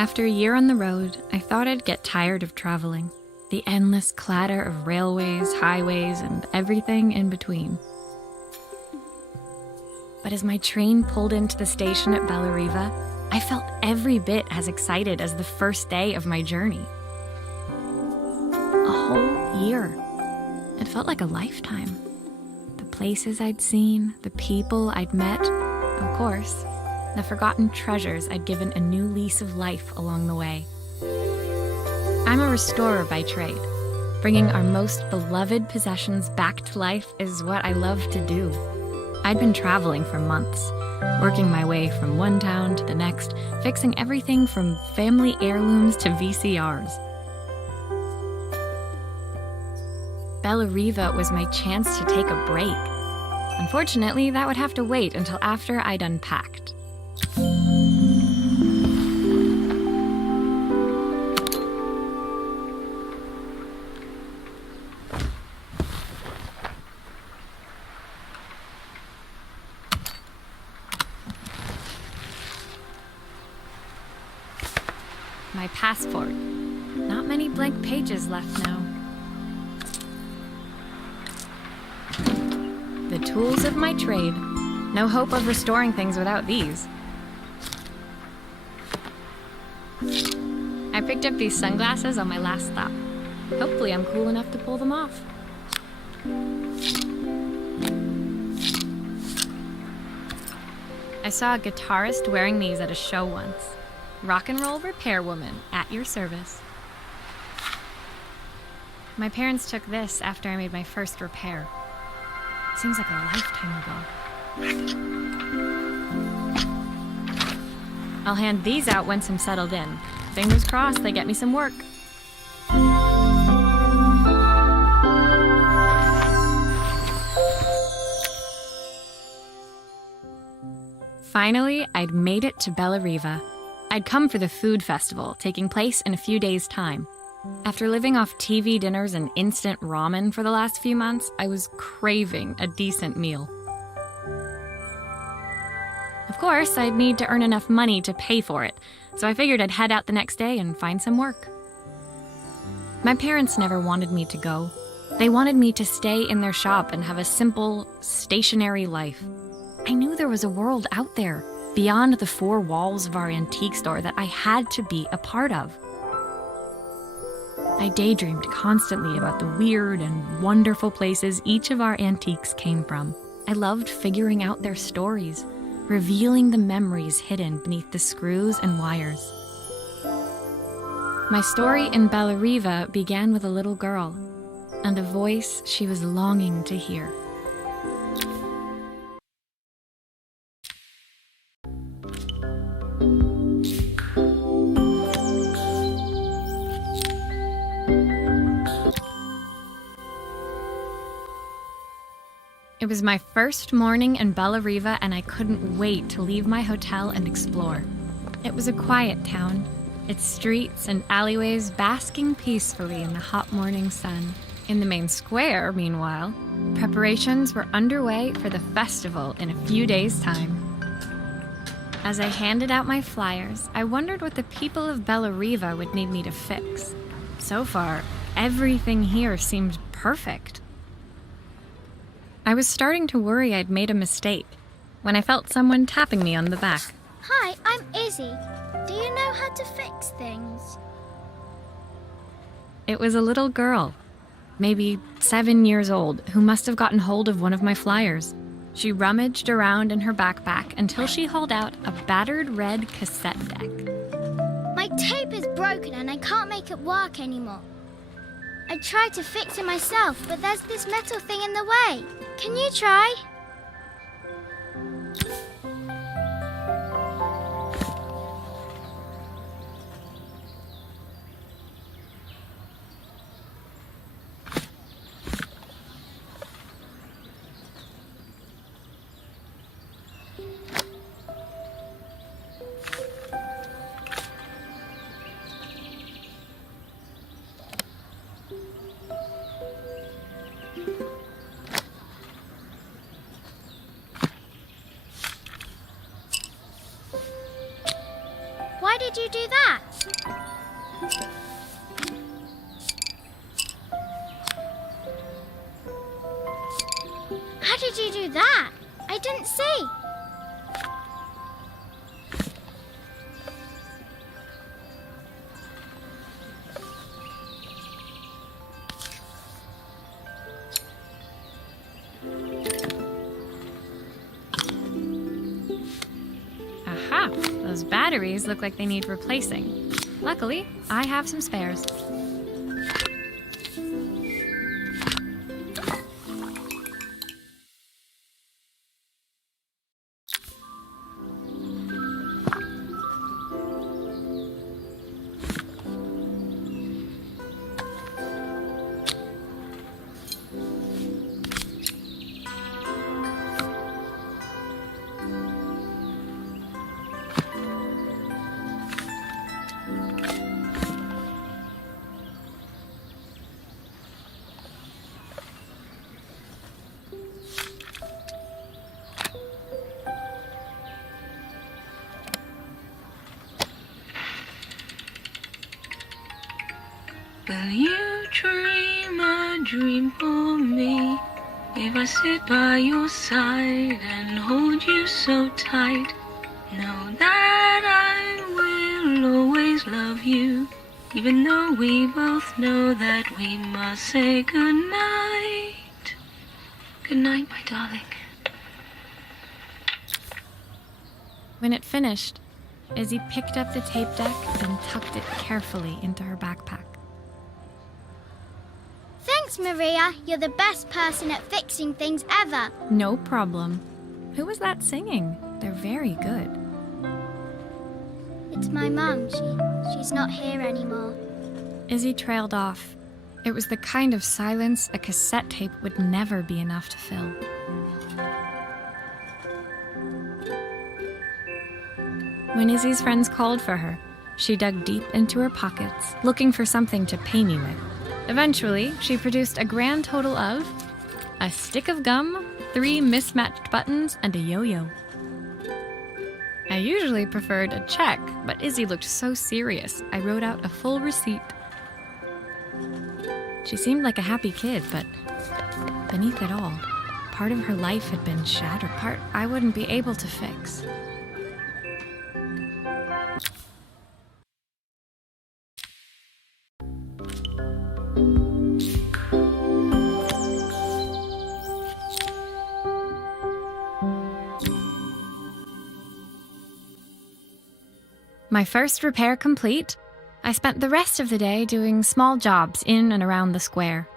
After a year on the road, I thought I'd get tired of traveling. The endless clatter of railways, highways, and everything in between. But as my train pulled into the station at Belerive, I felt every bit as excited as the first day of my journey. A whole year. It felt like a lifetime. The places I'd seen, the people I'd met, of course, the forgotten treasures I'd given a new lease of life along the way. I'm a restorer by trade. Bringing our most beloved possessions back to life is what I love to do. I'd been traveling for months, working my way from one town to the next, fixing everything from family heirlooms to VCRs. Belerive was my chance to take a break. Unfortunately, that would have to wait until after I'd unpacked. My passport. Not many blank pages left now. The tools of my trade. No hope of restoring things without these. I picked up these sunglasses on my last stop. Hopefully I'm cool enough to pull them off. I saw a guitarist wearing these at a show once. Rock and roll repairwoman at your service. My parents took this after I made my first repair. Seems like a lifetime ago. I'll hand these out once I'm settled in. Fingers crossed they get me some work. Finally, I'd made it to Belerive. I'd come for the food festival, taking place in a few days' time. After living off TV dinners and instant ramen for the last few months, I was craving a decent meal. Of course, I'd need to earn enough money to pay for it, so I figured I'd head out the next day and find some work. My parents never wanted me to go. They wanted me to stay in their shop and have a simple, stationary life. I knew there was a world out there, beyond the four walls of our antique store, that I had to be a part of. I daydreamed constantly about the weird and wonderful places each of our antiques came from. I loved figuring out their stories, revealing the memories hidden beneath the screws and wires. My story in Belerive began with a little girl and a voice she was longing to hear. It was my first morning in Belerive, and I couldn't wait to leave my hotel and explore. It was a quiet town, its streets and alleyways basking peacefully in the hot morning sun. In the main square, meanwhile, preparations were underway for the festival in a few days' time. As I handed out my flyers, I wondered what the people of Belerive would need me to fix. So far, everything here seemed perfect. I was starting to worry I'd made a mistake when I felt someone tapping me on the back. Hi, I'm Izzy. Do you know how to fix things? It was a little girl, maybe 7 years old, who must have gotten hold of one of my flyers. She rummaged around in her backpack until she hauled out a battered red cassette deck. My tape is broken and I can't make it work anymore. I tried to fix it myself, but there's this metal thing in the way. Can you try? Why did you do that? How did you do that? I didn't see. Aha! Those batteries look like they need replacing. Luckily, I have some spares. Will you dream a dream for me? If I sit by your side and hold you so tight, know that I will always love you, even though we both know that we must say goodnight. Good night, my darling. When it finished, Izzy picked up the tape deck and tucked it carefully into her backpack. Thanks, Maria. You're the best person at fixing things ever. No problem. Who was that singing? They're very good. It's my mum. She's not here anymore. Izzy trailed off. It was the kind of silence a cassette tape would never be enough to fill. When Izzy's friends called for her, she dug deep into her pockets, looking for something to pay me with. Eventually, she produced a grand total of a stick of gum, 3 mismatched buttons, and a yo-yo. I usually preferred a check, but Izzy looked so serious, I wrote out a full receipt. She seemed like a happy kid, but beneath it all, part of her life had been shattered, part I wouldn't be able to fix. My first repair complete, I spent the rest of the day doing small jobs in and around the square.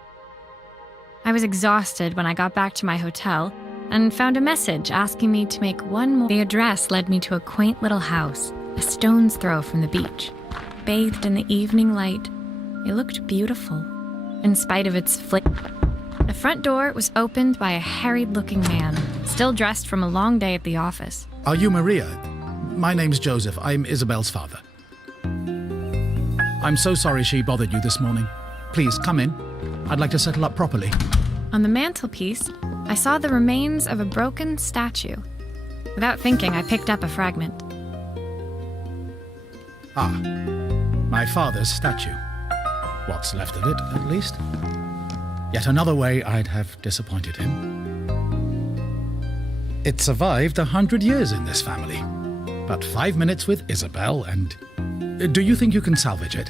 I was exhausted when I got back to my hotel and found a message asking me to make one more. The address led me to a quaint little house, a stone's throw from the beach. Bathed in the evening light, it looked beautiful, in spite of its flick. The front door was opened by a harried-looking man, still dressed from a long day at the office. Are you Maria? My name's Joseph. I'm Isabel's father. I'm so sorry she bothered you this morning. Please, come in. I'd like to settle up properly. On the mantelpiece, I saw the remains of a broken statue. Without thinking, I picked up a fragment. Ah, my father's statue. What's left of it, at least. Yet another way I'd have disappointed him. It survived 100 years in this family. But 5 minutes with Isabel and... Do you think you can salvage it?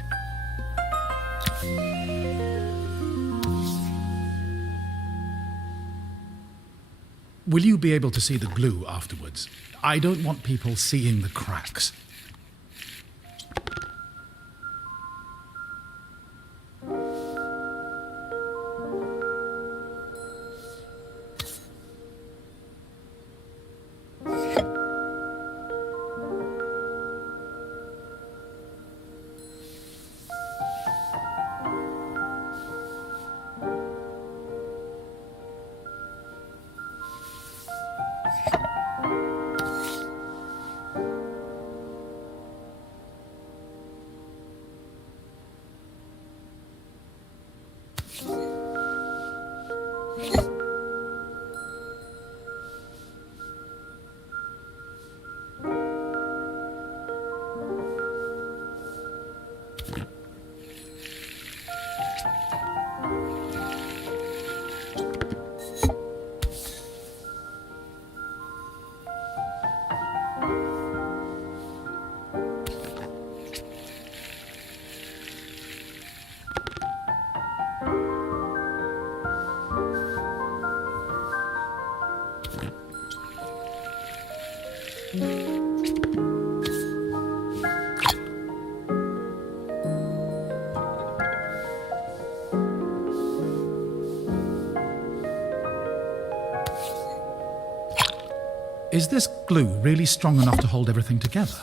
Will you be able to see the glue afterwards? I don't want people seeing the cracks. Is this glue really strong enough to hold everything together?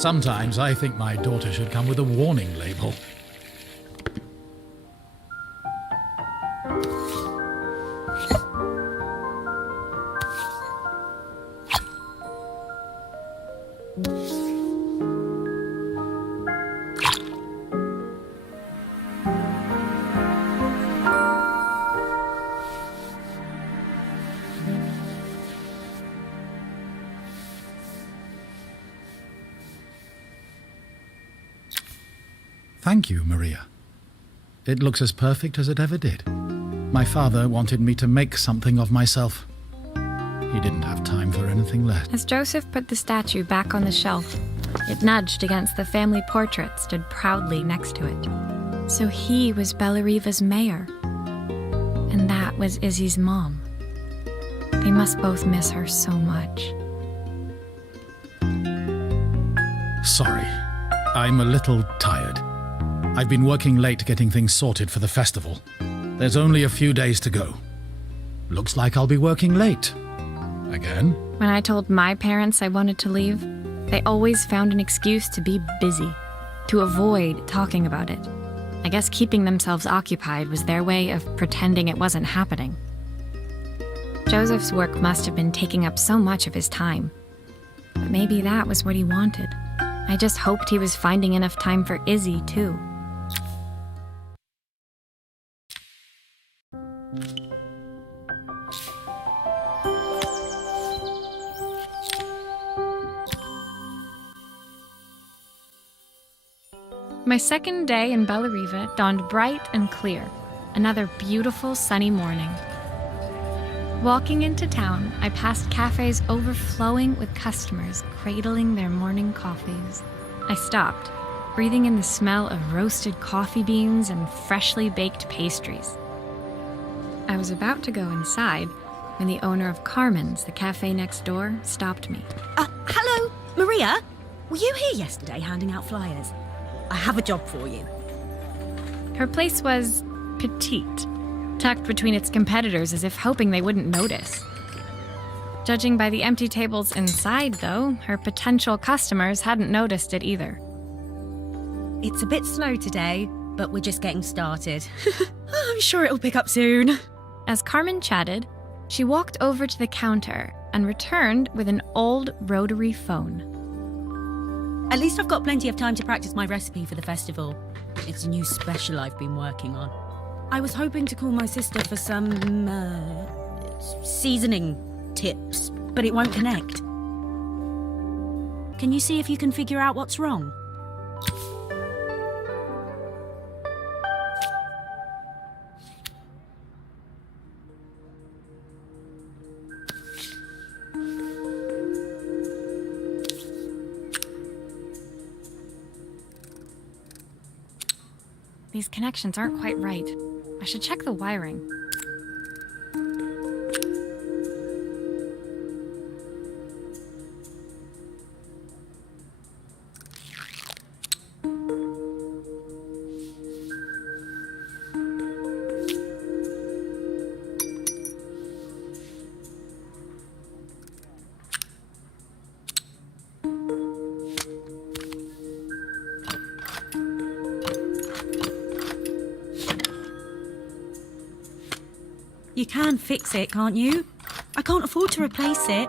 Sometimes I think my daughter should come with a warning label. Thank you, Maria. It looks as perfect as it ever did. My father wanted me to make something of myself. He didn't have time for anything less. As Joseph put the statue back on the shelf, it nudged against the family portrait stood proudly next to it. So he was Bellariva's mayor. And that was Izzy's mom. They must both miss her so much. Sorry, I'm a little tired. I've been working late getting things sorted for the festival. There's only a few days to go. Looks like I'll be working late. Again? When I told my parents I wanted to leave, they always found an excuse to be busy, to avoid talking about it. I guess keeping themselves occupied was their way of pretending it wasn't happening. Joseph's work must have been taking up so much of his time. But maybe that was what he wanted. I just hoped he was finding enough time for Izzy, too. My second day in Bellariva dawned bright and clear, another beautiful sunny morning. Walking into town, I passed cafes overflowing with customers cradling their morning coffees. I stopped, breathing in the smell of roasted coffee beans and freshly baked pastries. I was about to go inside when the owner of Carmen's, the cafe next door, stopped me. Hello, Maria? Were you here yesterday handing out flyers? I have a job for you. Her place was petite, tucked between its competitors as if hoping they wouldn't notice. Judging by the empty tables inside, though, her potential customers hadn't noticed it either. It's a bit slow today, but we're just getting started. I'm sure it'll pick up soon. As Carmen chatted, she walked over to the counter and returned with an old rotary phone. At least I've got plenty of time to practice my recipe for the festival. It's a new special I've been working on. I was hoping to call my sister for some, seasoning tips, but it won't connect. Can you see if you can figure out what's wrong? These connections aren't quite right. I should check the wiring. can fix it, can't you? I can't afford to replace it.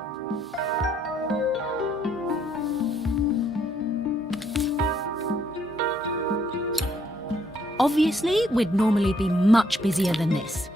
Obviously, we'd normally be much busier than this.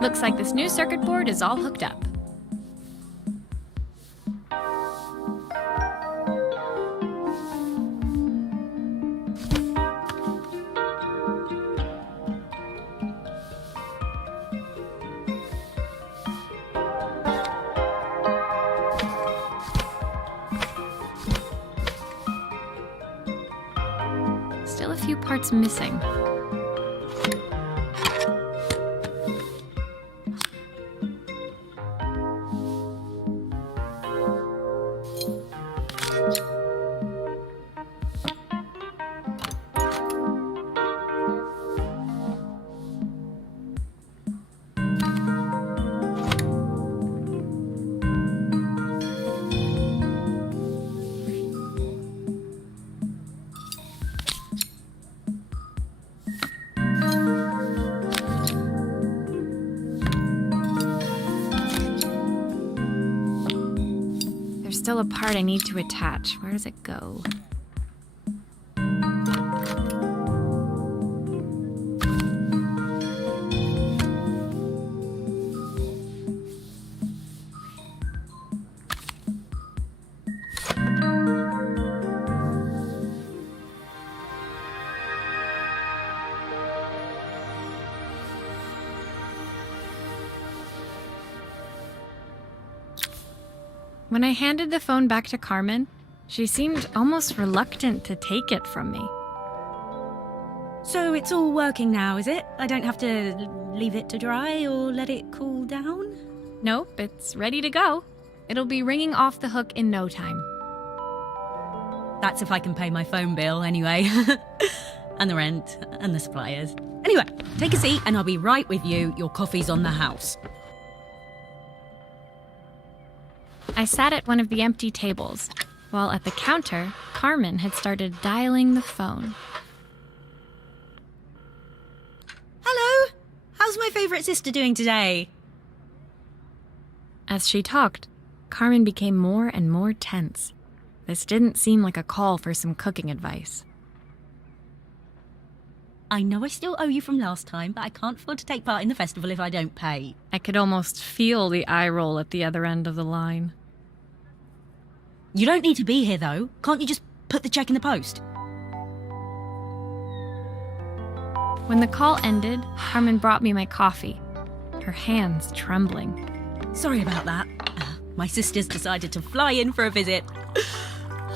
Looks like this new circuit board is all hooked up. Still a few parts missing. Still a part I need to attach. Where does it go? When I handed the phone back to Carmen, she seemed almost reluctant to take it from me. So it's all working now, is it? I don't have to leave it to dry or let it cool down? Nope, it's ready to go. It'll be ringing off the hook in no time. That's if I can pay my phone bill anyway. And the rent and the suppliers. Anyway, take a seat and I'll be right with you. Your coffee's on the house. I sat at one of the empty tables, while at the counter, Carmen had started dialing the phone. Hello? How's my favourite sister doing today? As she talked, Carmen became more and more tense. This didn't seem like a call for some cooking advice. I know I still owe you from last time, but I can't afford to take part in the festival if I don't pay. I could almost feel the eye roll at the other end of the line. You don't need to be here, though. Can't you just put the check in the post? When the call ended, Carmen brought me my coffee, her hands trembling. Sorry about that. My sister's decided to fly in for a visit.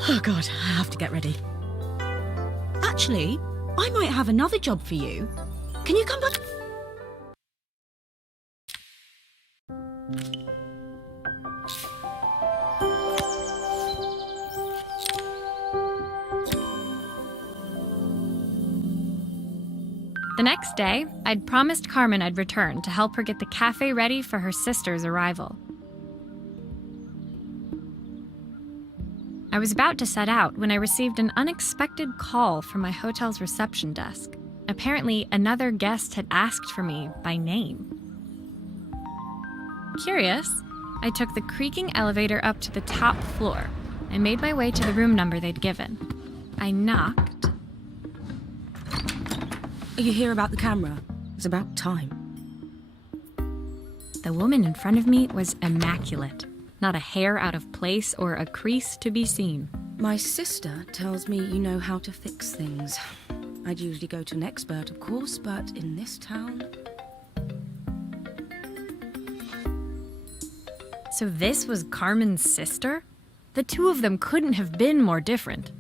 Oh, God, I have to get ready. Actually, I might have another job for you. Can you come back? The next day, I'd promised Carmen I'd return to help her get the cafe ready for her sister's arrival. I was about to set out when I received an unexpected call from my hotel's reception desk. Apparently, another guest had asked for me by name. Curious, I took the creaking elevator up to the top floor. I made my way to the room number they'd given. I knocked. Are you here about the camera? It's about time. The woman in front of me was immaculate. Not a hair out of place or a crease to be seen. My sister tells me you know how to fix things. I'd usually go to an expert, of course, but in this town... So this was Carmen's sister? The two of them couldn't have been more different.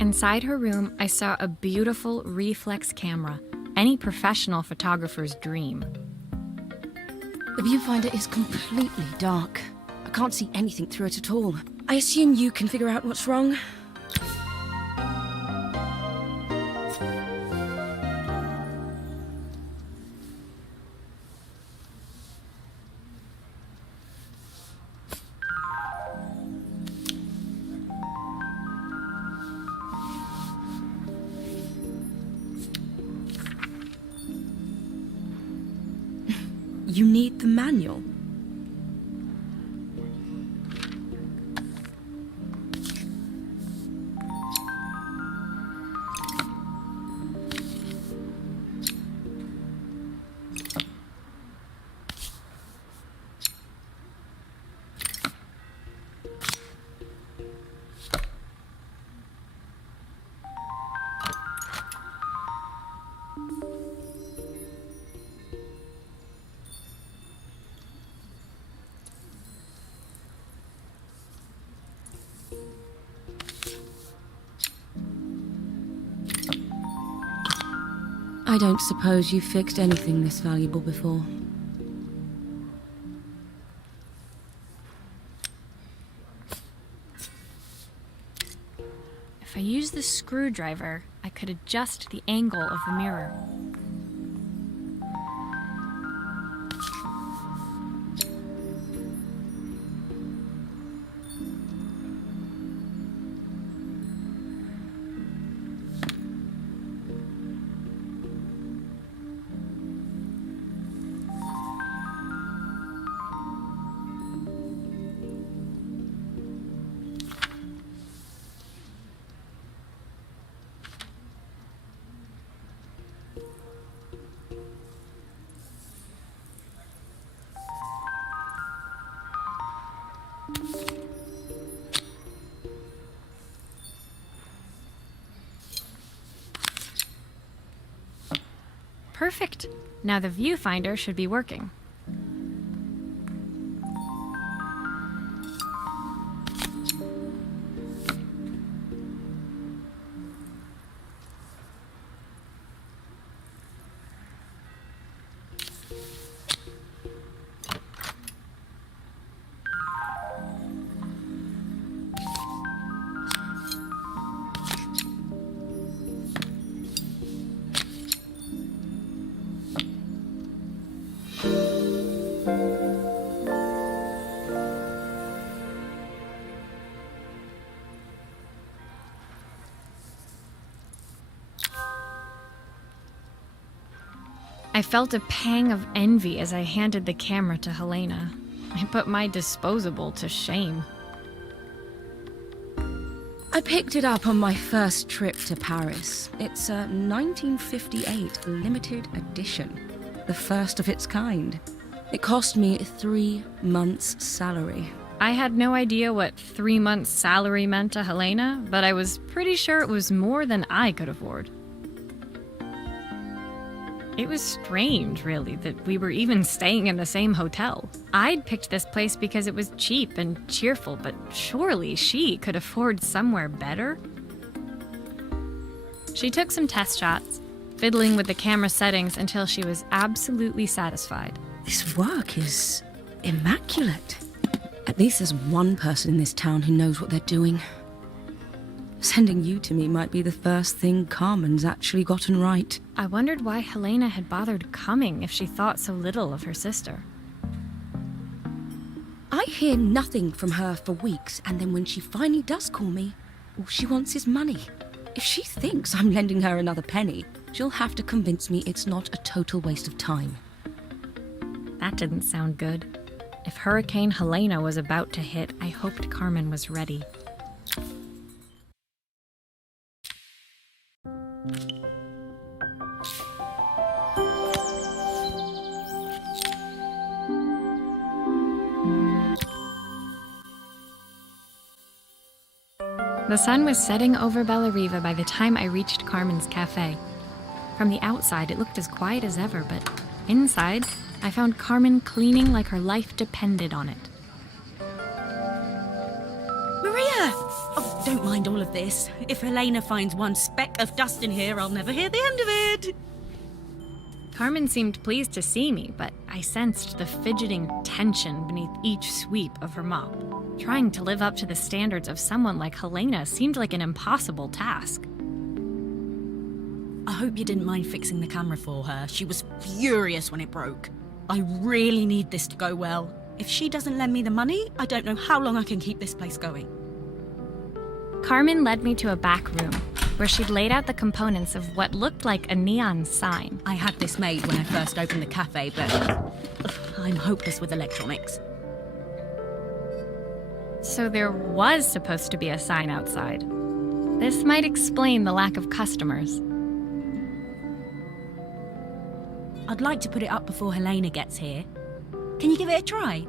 Inside her room, I saw a beautiful reflex camera, any professional photographer's dream. The viewfinder is completely dark. I can't see anything through it at all. I assume you can figure out what's wrong. You need the manual. I don't suppose you've fixed anything this valuable before. If I used the screwdriver, I could adjust the angle of the mirror. Perfect. Now the viewfinder should be working. I felt a pang of envy as I handed the camera to Helena. I put my disposable to shame. I picked it up on my first trip to Paris. It's a 1958 limited edition, the first of its kind. It cost me 3 months' salary. I had no idea what 3 months' salary meant to Helena, but I was pretty sure it was more than I could afford. It was strange, really, that we were even staying in the same hotel. I'd picked this place because it was cheap and cheerful, but surely she could afford somewhere better? She took some test shots, fiddling with the camera settings until she was absolutely satisfied. This work is immaculate. At least there's one person in this town who knows what they're doing. Sending you to me might be the first thing Carmen's actually gotten right. I wondered why Helena had bothered coming if she thought so little of her sister. I hear nothing from her for weeks, and then when she finally does call me, all she wants is money. If she thinks I'm lending her another penny, she'll have to convince me it's not a total waste of time. That didn't sound good. If Hurricane Helena was about to hit, I hoped Carmen was ready. The sun was setting over Bellariva by the time I reached Carmen's cafe. From the outside, it looked as quiet as ever, but inside, I found Carmen cleaning like her life depended on it. Maria! Oh, don't mind all of this. If Helena finds one speck of dust in here, I'll never hear the end of it. Carmen seemed pleased to see me, but I sensed the fidgeting tension beneath each sweep of her mop. Trying to live up to the standards of someone like Helena seemed like an impossible task. I hope you didn't mind fixing the camera for her. She was furious when it broke. I really need this to go well. If she doesn't lend me the money, I don't know how long I can keep this place going. Carmen led me to a back room, where she'd laid out the components of what looked like a neon sign. I had this made when I first opened the cafe, but I'm hopeless with electronics. So there was supposed to be a sign outside. This might explain the lack of customers. I'd like to put it up before Helena gets here. Can you give it a try?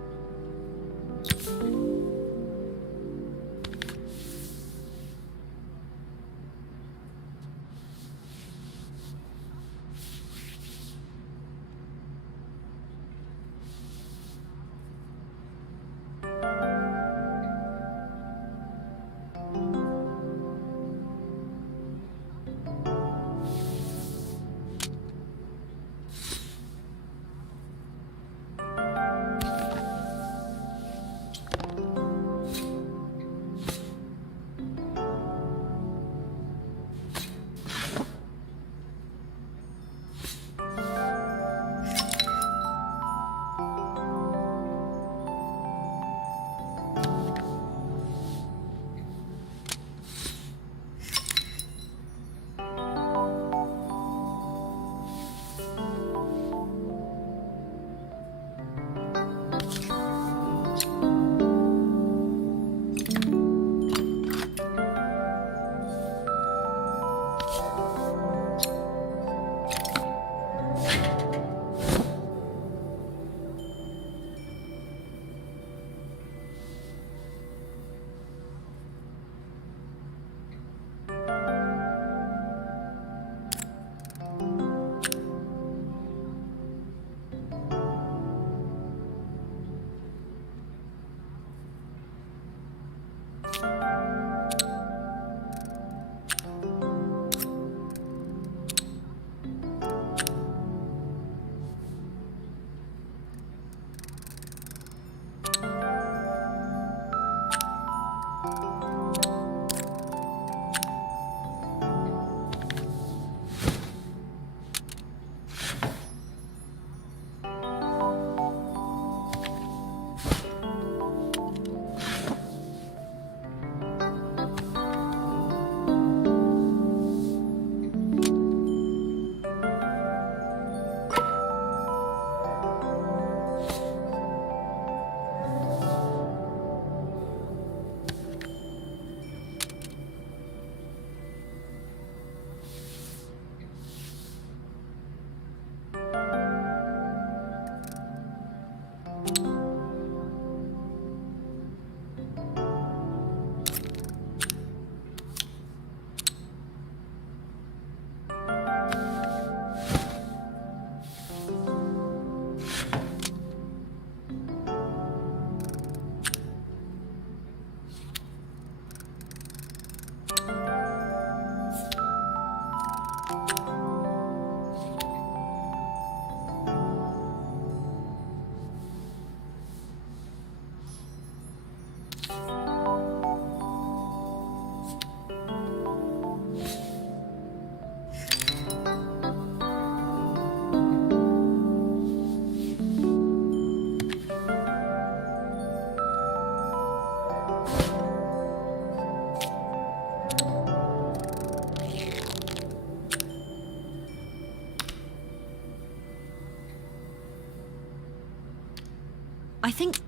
I think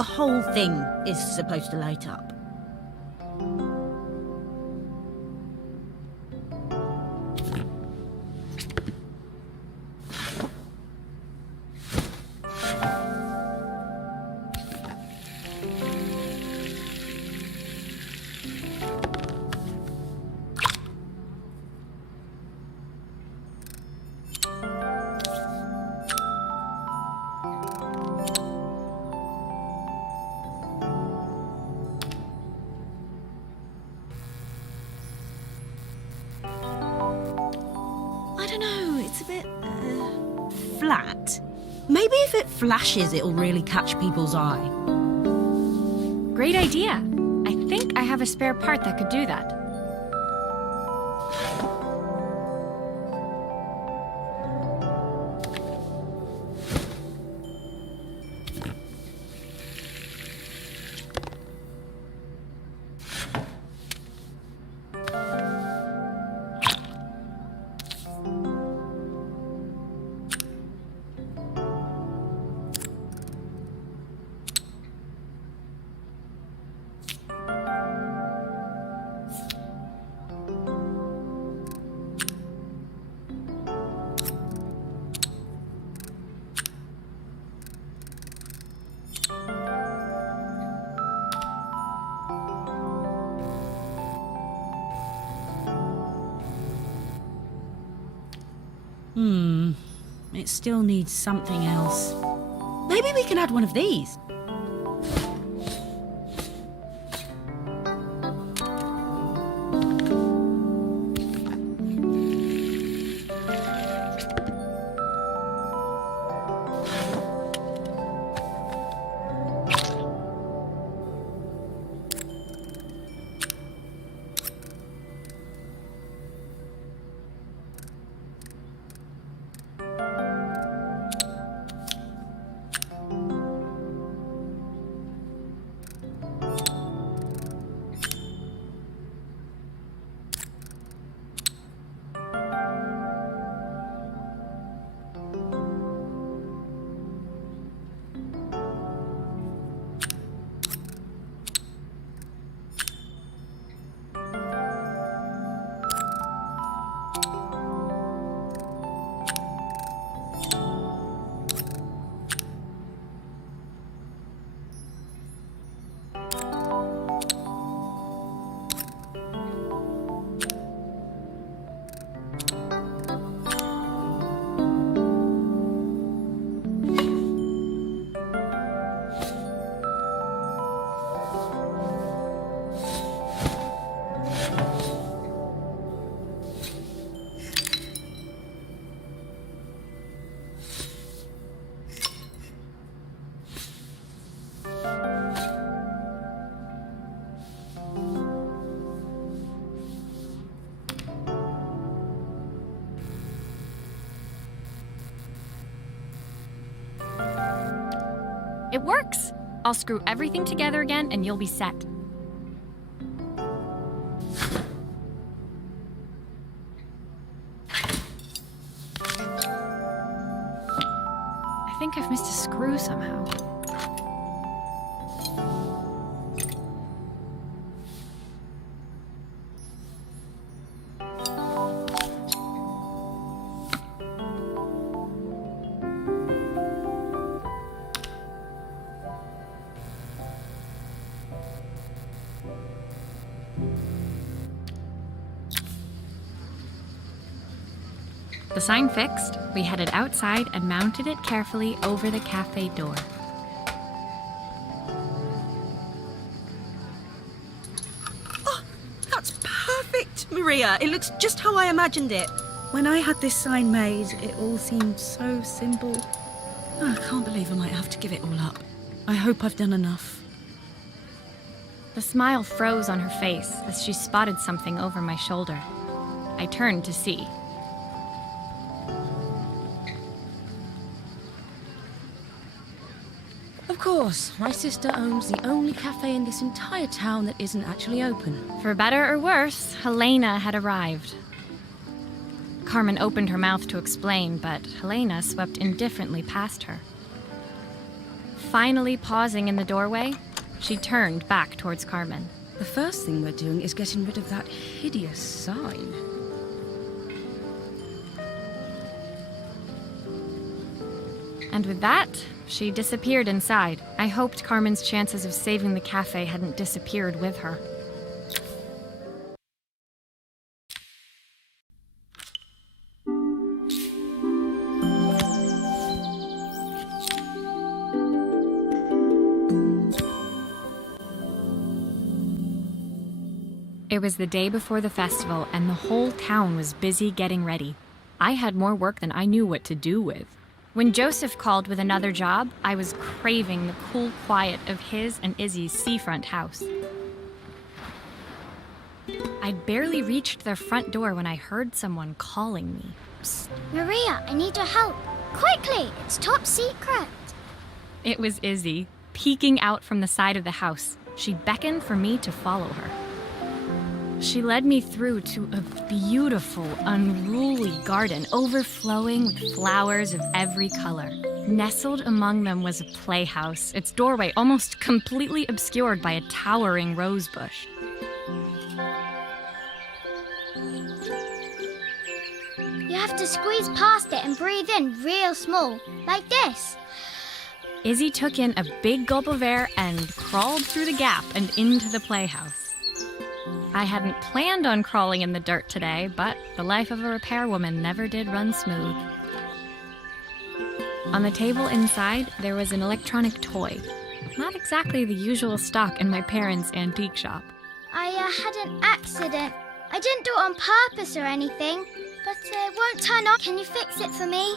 the whole thing is supposed to light up. I don't know, it's a bit flat. Maybe if it flashes, it'll really catch people's eye. Great idea. I think I have a spare part that could do that. It still needs something else. Maybe we can add one of these. It works! I'll screw everything together again and you'll be set. I think I've missed a screw somehow. The sign fixed, we headed outside and mounted it carefully over the cafe door. Oh, that's perfect, Maria. It looks just how I imagined it. When I had this sign made, it all seemed so simple. Oh, I can't believe I might have to give it all up. I hope I've done enough. The smile froze on her face as she spotted something over my shoulder. I turned to see. Of course, my sister owns the only cafe in this entire town that isn't actually open. For better or worse, Helena had arrived. Carmen opened her mouth to explain, but Helena swept indifferently past her. Finally pausing in the doorway, she turned back towards Carmen. The first thing we're doing is getting rid of that hideous sign. And with that, she disappeared inside. I hoped Carmen's chances of saving the cafe hadn't disappeared with her. It was the day before the festival, and the whole town was busy getting ready. I had more work than I knew what to do with. When Joseph called with another job, I was craving the cool quiet of his and Izzy's seafront house. I'd barely reached their front door when I heard someone calling me. Psst, Maria, I need your help. Quickly, it's top secret. It was Izzy, peeking out from the side of the house. She beckoned for me to follow her. She led me through to a beautiful, unruly garden overflowing with flowers of every color. Nestled among them was a playhouse, its doorway almost completely obscured by a towering rose bush. You have to squeeze past it and breathe in real small, like this. Izzy took in a big gulp of air and crawled through the gap and into the playhouse. I hadn't planned on crawling in the dirt today, but the life of a repairwoman never did run smooth. On the table inside, there was an electronic toy. Not exactly the usual stock in my parents' antique shop. I had an accident. I didn't do it on purpose or anything, but it won't turn on. Can you fix it for me?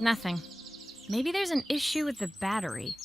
Nothing. Maybe there's an issue with the battery.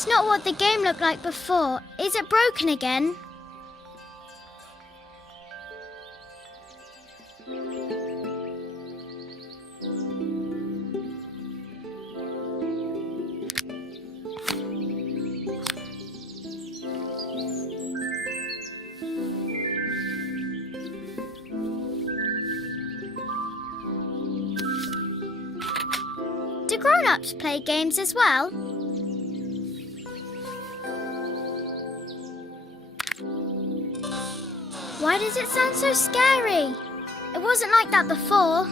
That's not what the game looked like before. Is it broken again? Do grown-ups play games as well? Why does it sound so scary? It wasn't like that before.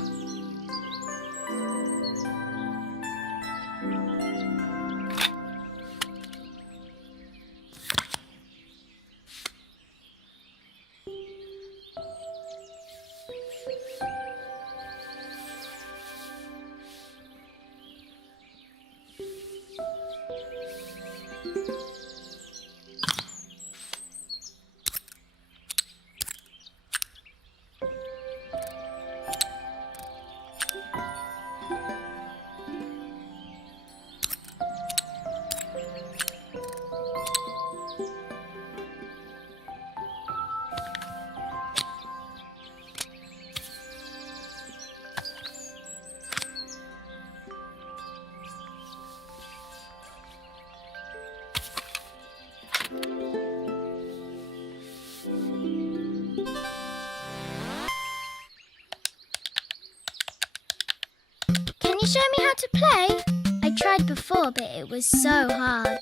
Can you show me how to play? I tried before, but it was so hard.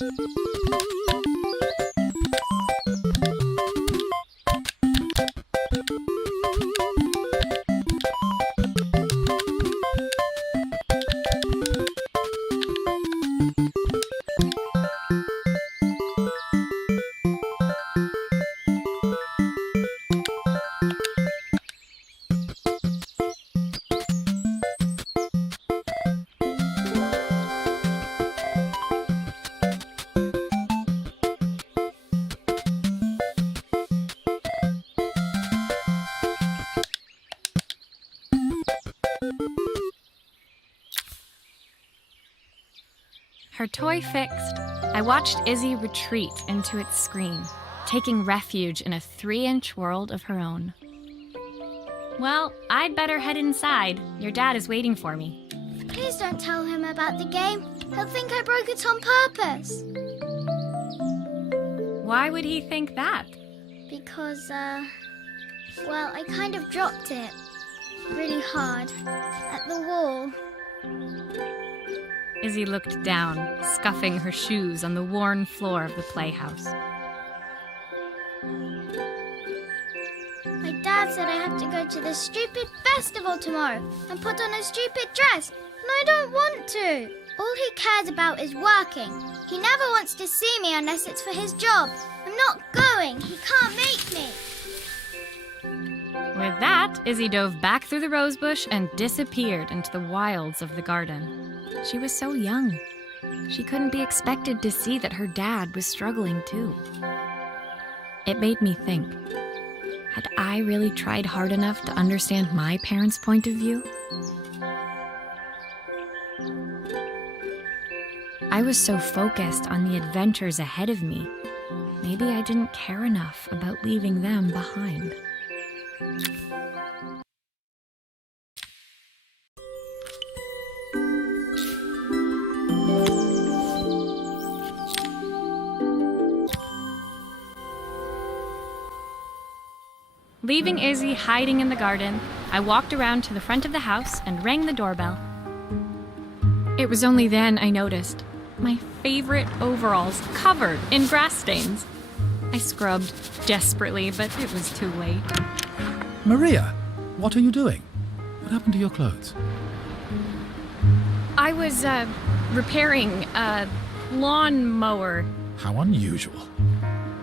Her toy fixed, I watched Izzy retreat into its screen, taking refuge in a 3-inch world of her own. Well, I'd better head inside. Your dad is waiting for me. Please don't tell him about the game. He'll think I broke it on purpose. Why would he think that? Because, well, I kind of dropped it really hard at the wall. Izzy looked down, scuffing her shoes on the worn floor of the playhouse. My dad said I have to go to this stupid festival tomorrow and put on a stupid dress, and I don't want to. All he cares about is working. He never wants to see me unless it's for his job. I'm not going. He can't make me. With that, Izzy dove back through the rosebush and disappeared into the wilds of the garden. She was so young. She couldn't be expected to see that her dad was struggling too. It made me think, had I really tried hard enough to understand my parents' point of view? I was so focused on the adventures ahead of me, maybe I didn't care enough about leaving them behind. Leaving Izzy hiding in the garden, I walked around to the front of the house and rang the doorbell. It was only then I noticed my favorite overalls covered in grass stains. I scrubbed desperately, but it was too late. Maria, what are you doing? What happened to your clothes? I was, repairing a lawnmower. How unusual.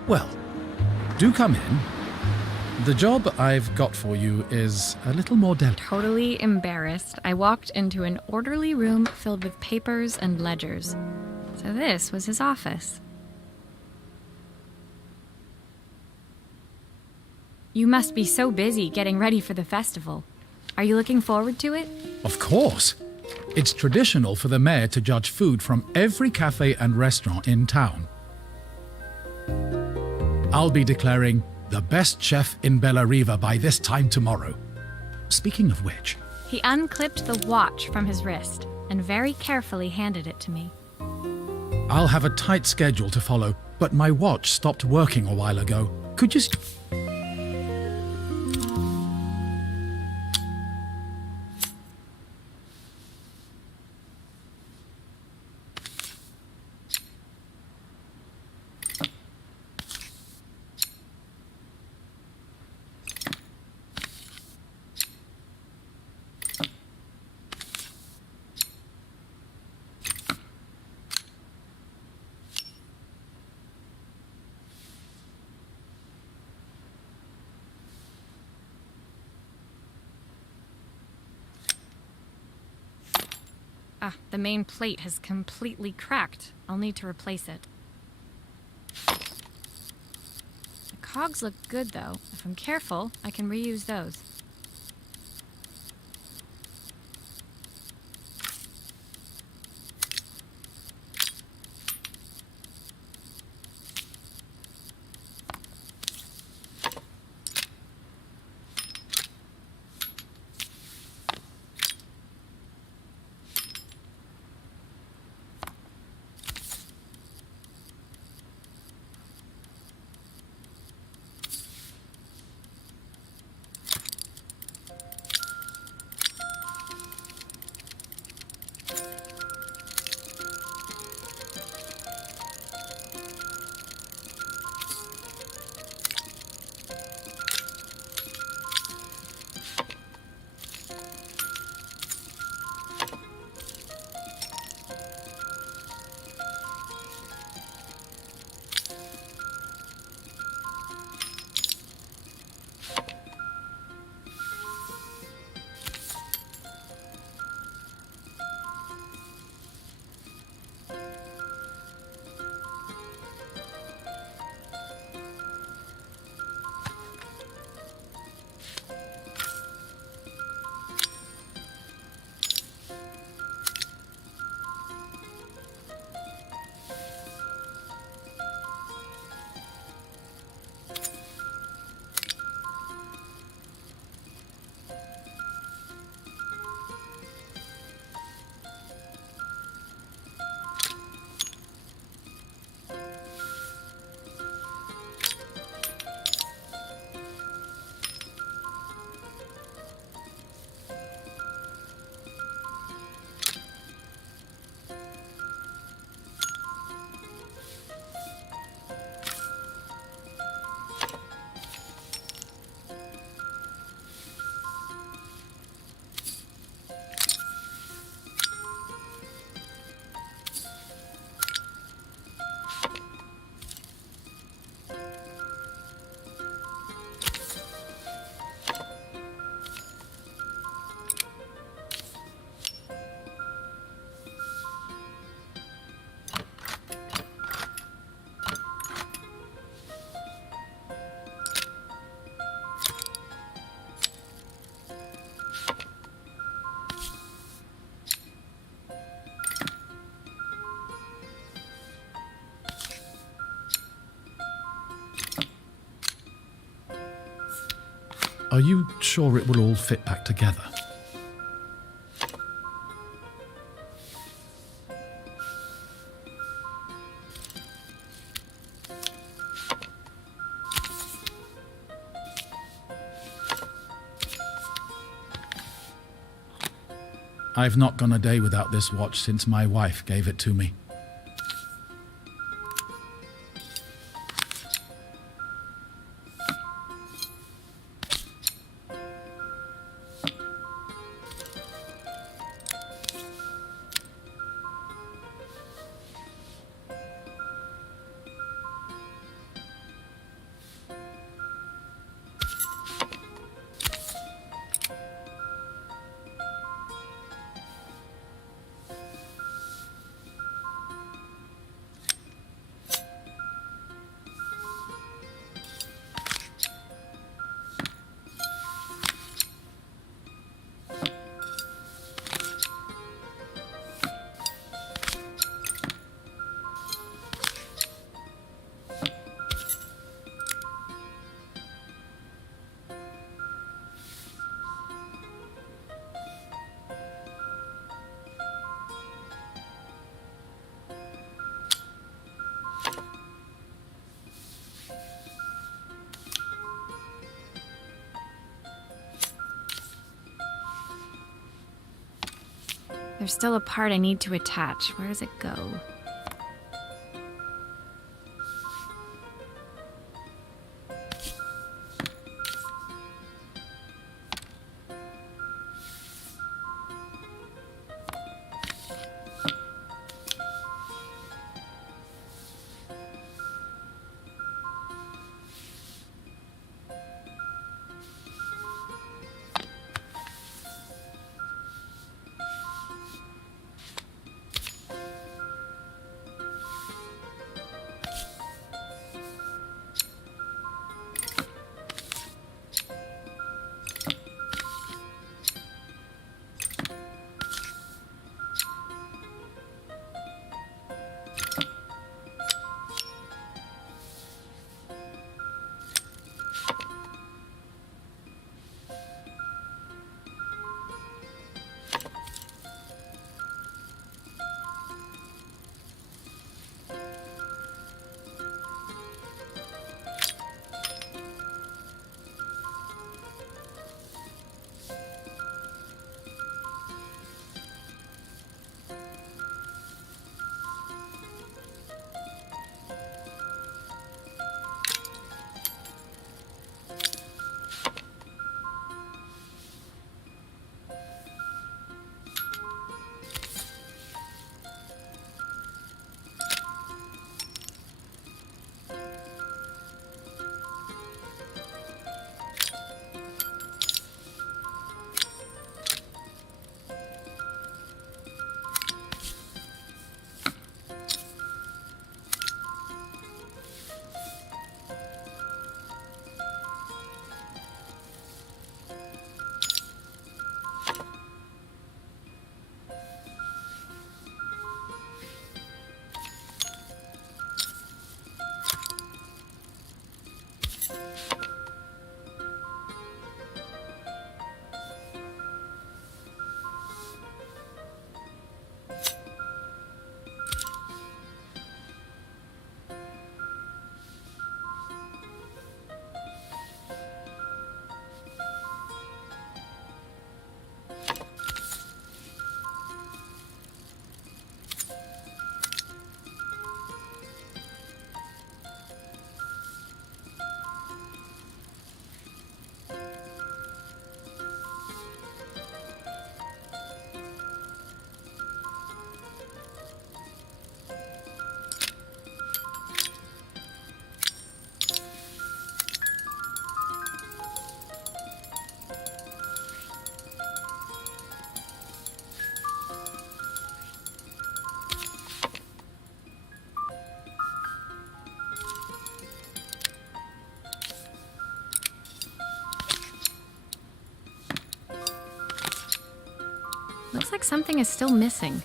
Well, do come in. The job I've got for you is a little more delicate. Totally embarrassed, I walked into an orderly room filled with papers and ledgers. So this was his office. You must be so busy getting ready for the festival. Are you looking forward to it? Of course. It's traditional for the mayor to judge food from every cafe and restaurant in town. I'll be declaring the best chef in Bellariva by this time tomorrow. Speaking of which, He unclipped the watch from his wrist and very carefully handed it to me. I'll have a tight schedule to follow, but my watch stopped working a while ago. Could you... The main plate has completely cracked. I'll need to replace it. The cogs look good, though. If I'm careful, I can reuse those. Are you sure it will all fit back together? I've not gone a day without this watch since my wife gave it to me. There's still a part I need to attach. Where does it go? Looks like something is still missing.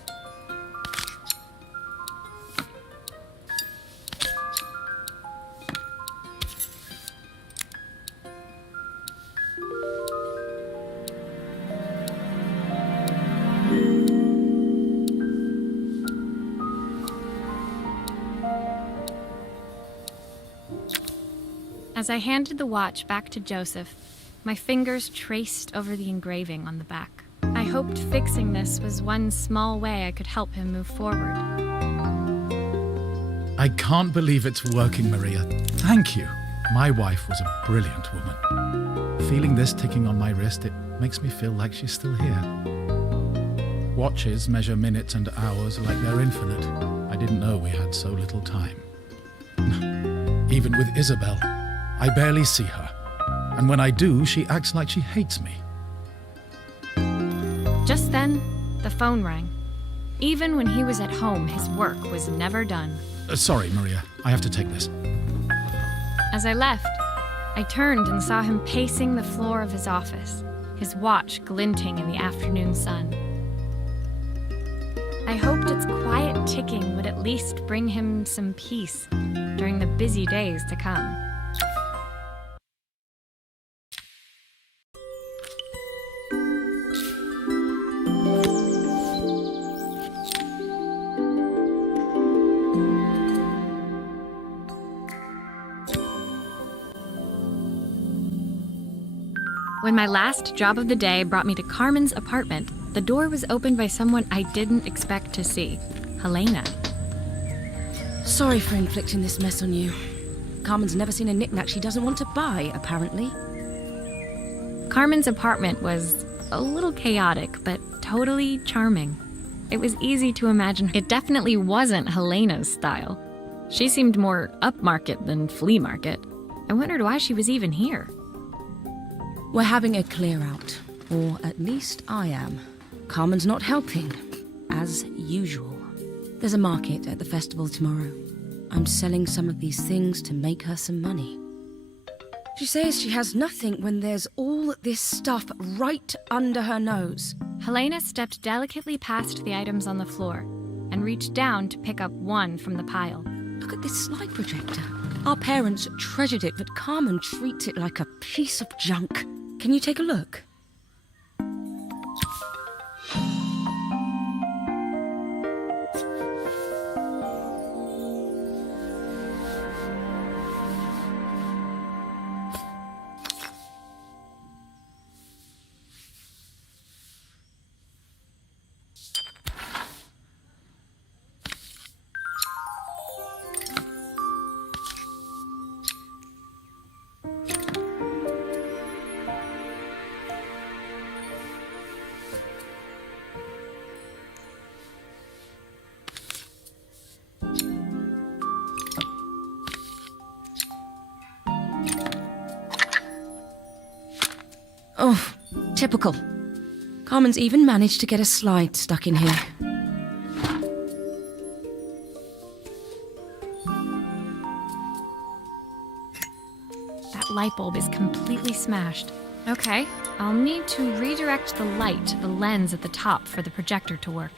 As I handed the watch back to Joseph, my fingers traced over the engraving on the back. I hoped fixing this was one small way I could help him move forward. I can't believe it's working, Maria. Thank you. My wife was a brilliant woman. Feeling this ticking on my wrist, it makes me feel like she's still here. Watches measure minutes and hours like they're infinite. I didn't know we had so little time. Even with Isabel, I barely see her. And when I do, she acts like she hates me. Just then, the phone rang. Even when he was at home, his work was never done. Sorry, Maria. I have to take this. As I left, I turned and saw him pacing the floor of his office, his watch glinting in the afternoon sun. I hoped its quiet ticking would at least bring him some peace during the busy days to come. When my last job of the day brought me to Carmen's apartment, the door was opened by someone I didn't expect to see, Helena. Sorry for inflicting this mess on you. Carmen's never seen a knick-knack she doesn't want to buy, apparently. Carmen's apartment was a little chaotic, but totally charming. It was easy to imagine it definitely wasn't Helena's style. She seemed more upmarket than flea market. I wondered why she was even here. We're having a clear out, or at least I am. Carmen's not helping, as usual. There's a market at the festival tomorrow. I'm selling some of these things to make her some money. She says she has nothing when there's all this stuff right under her nose. Helena stepped delicately past the items on the floor and reached down to pick up one from the pile. Look at this slide projector. Our parents treasured it, but Carmen treats it like a piece of junk. Can you take a look? Oh, typical. Carmen's even managed to get a slide stuck in here. That light bulb is completely smashed. Okay, I'll need to redirect the light to the lens at the top for the projector to work.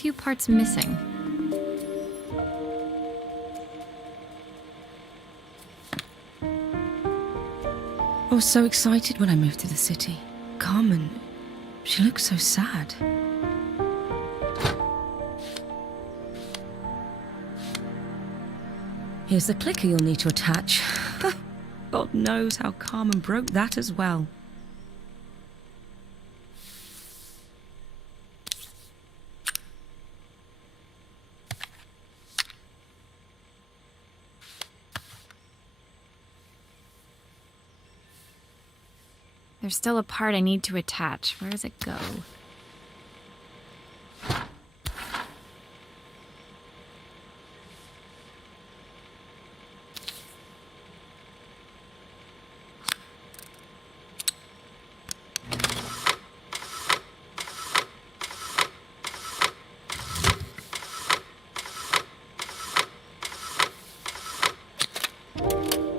few parts missing. I was so excited when I moved to the city. Carmen, she looks so sad. Here's the clicker you'll need to attach. God knows how Carmen broke that as well. There's still a part I need to attach. Where does it go?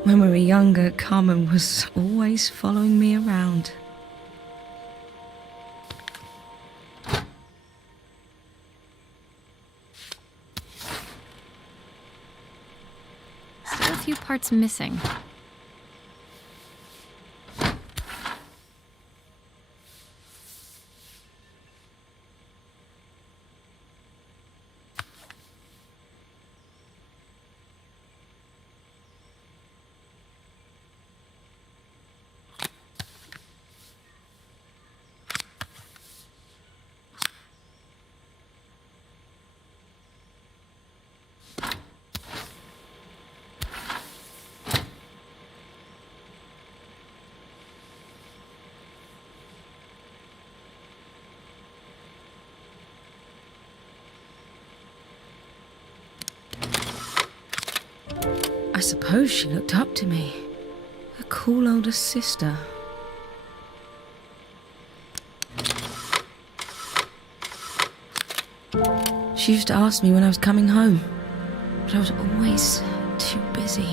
When we were younger, Carmen was always following me around. Still a few parts missing. I suppose she looked up to me. A cool older sister. She used to ask me when I was coming home, but I was always too busy.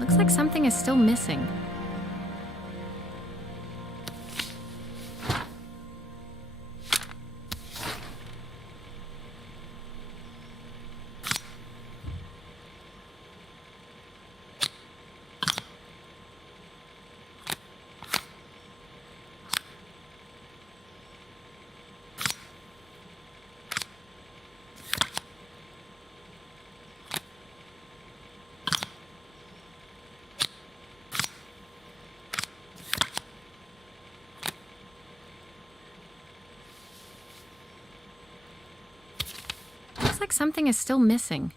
Looks like something is still missing. Looks like something is still missing.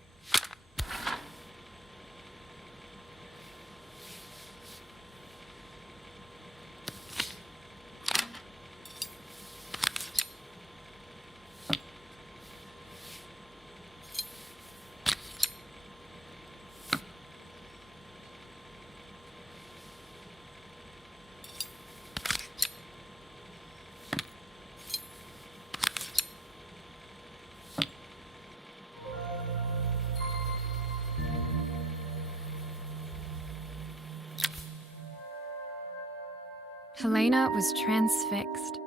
Helena was transfixed,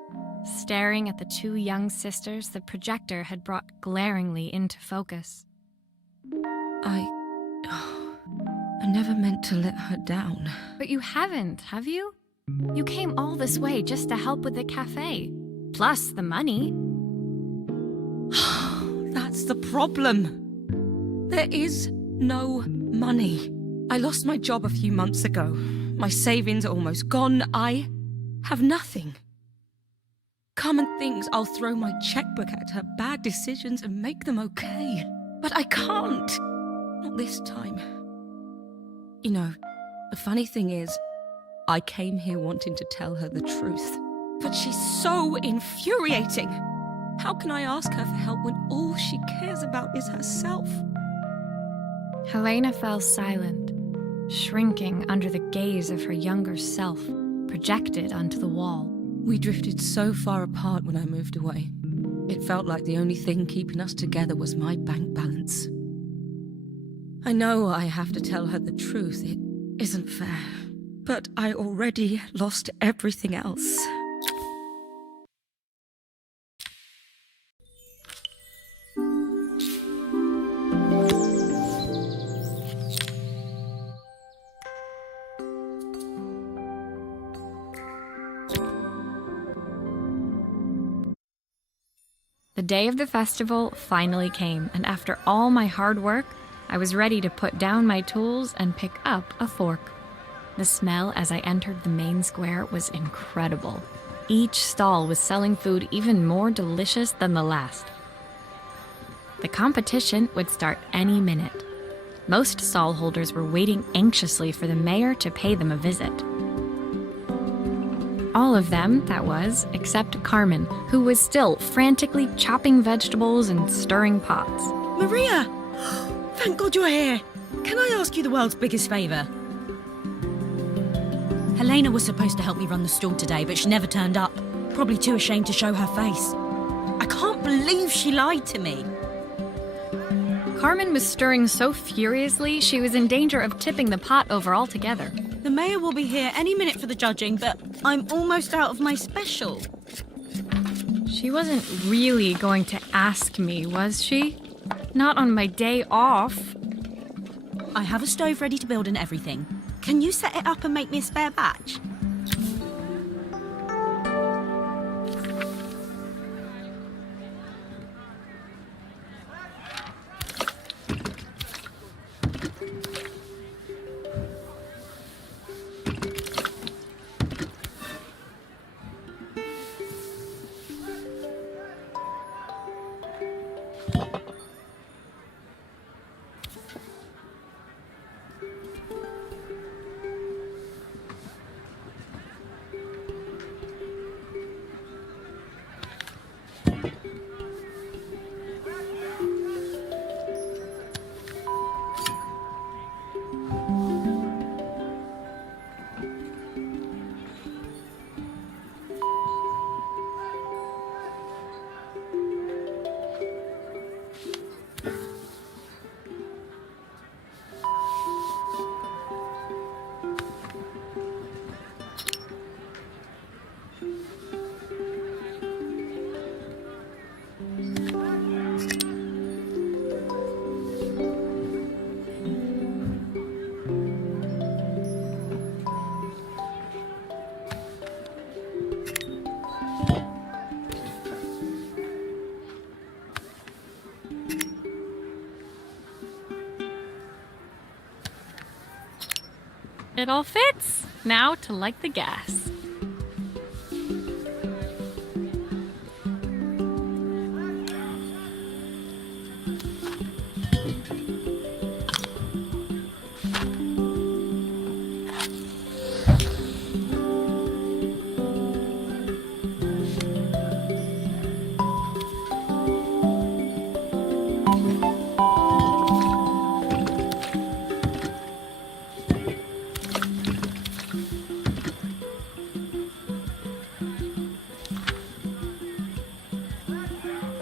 staring at the two young sisters the projector had brought glaringly into focus. I never meant to let her down. But you haven't, have you? You came all this way just to help with the cafe. Plus the money. That's the problem. There is no money. I lost my job a few months ago. My savings are almost gone. I have nothing. Carmen thinks I'll throw my checkbook at her bad decisions and make them okay. But I can't. Not this time. You know, the funny thing is, I came here wanting to tell her the truth. But she's so infuriating. How can I ask her for help when all she cares about is herself? Helena fell silent, shrinking under the gaze of her younger self, projected onto the wall. We drifted so far apart when I moved away. It felt like the only thing keeping us together was my bank balance. I know I have to tell her the truth. It isn't fair. But I already lost everything else. The day of the festival finally came, and after all my hard work, I was ready to put down my tools and pick up a fork. The smell as I entered the main square was incredible. Each stall was selling food even more delicious than the last. The competition would start any minute. Most stall holders were waiting anxiously for the mayor to pay them a visit. All of them, that was, except Carmen, who was still frantically chopping vegetables and stirring pots. Maria! Thank God you're here. Can I ask you the world's biggest favour? Helena was supposed to help me run the stall today, but she never turned up. Probably too ashamed to show her face. I can't believe she lied to me. Carmen was stirring so furiously she was in danger of tipping the pot over altogether. The mayor will be here any minute for the judging, but I'm almost out of my special. She wasn't really going to ask me, was she? Not on my day off. I have a stove ready to build and everything. Can you set it up and make me a spare batch? It all fits. Now to light the gas.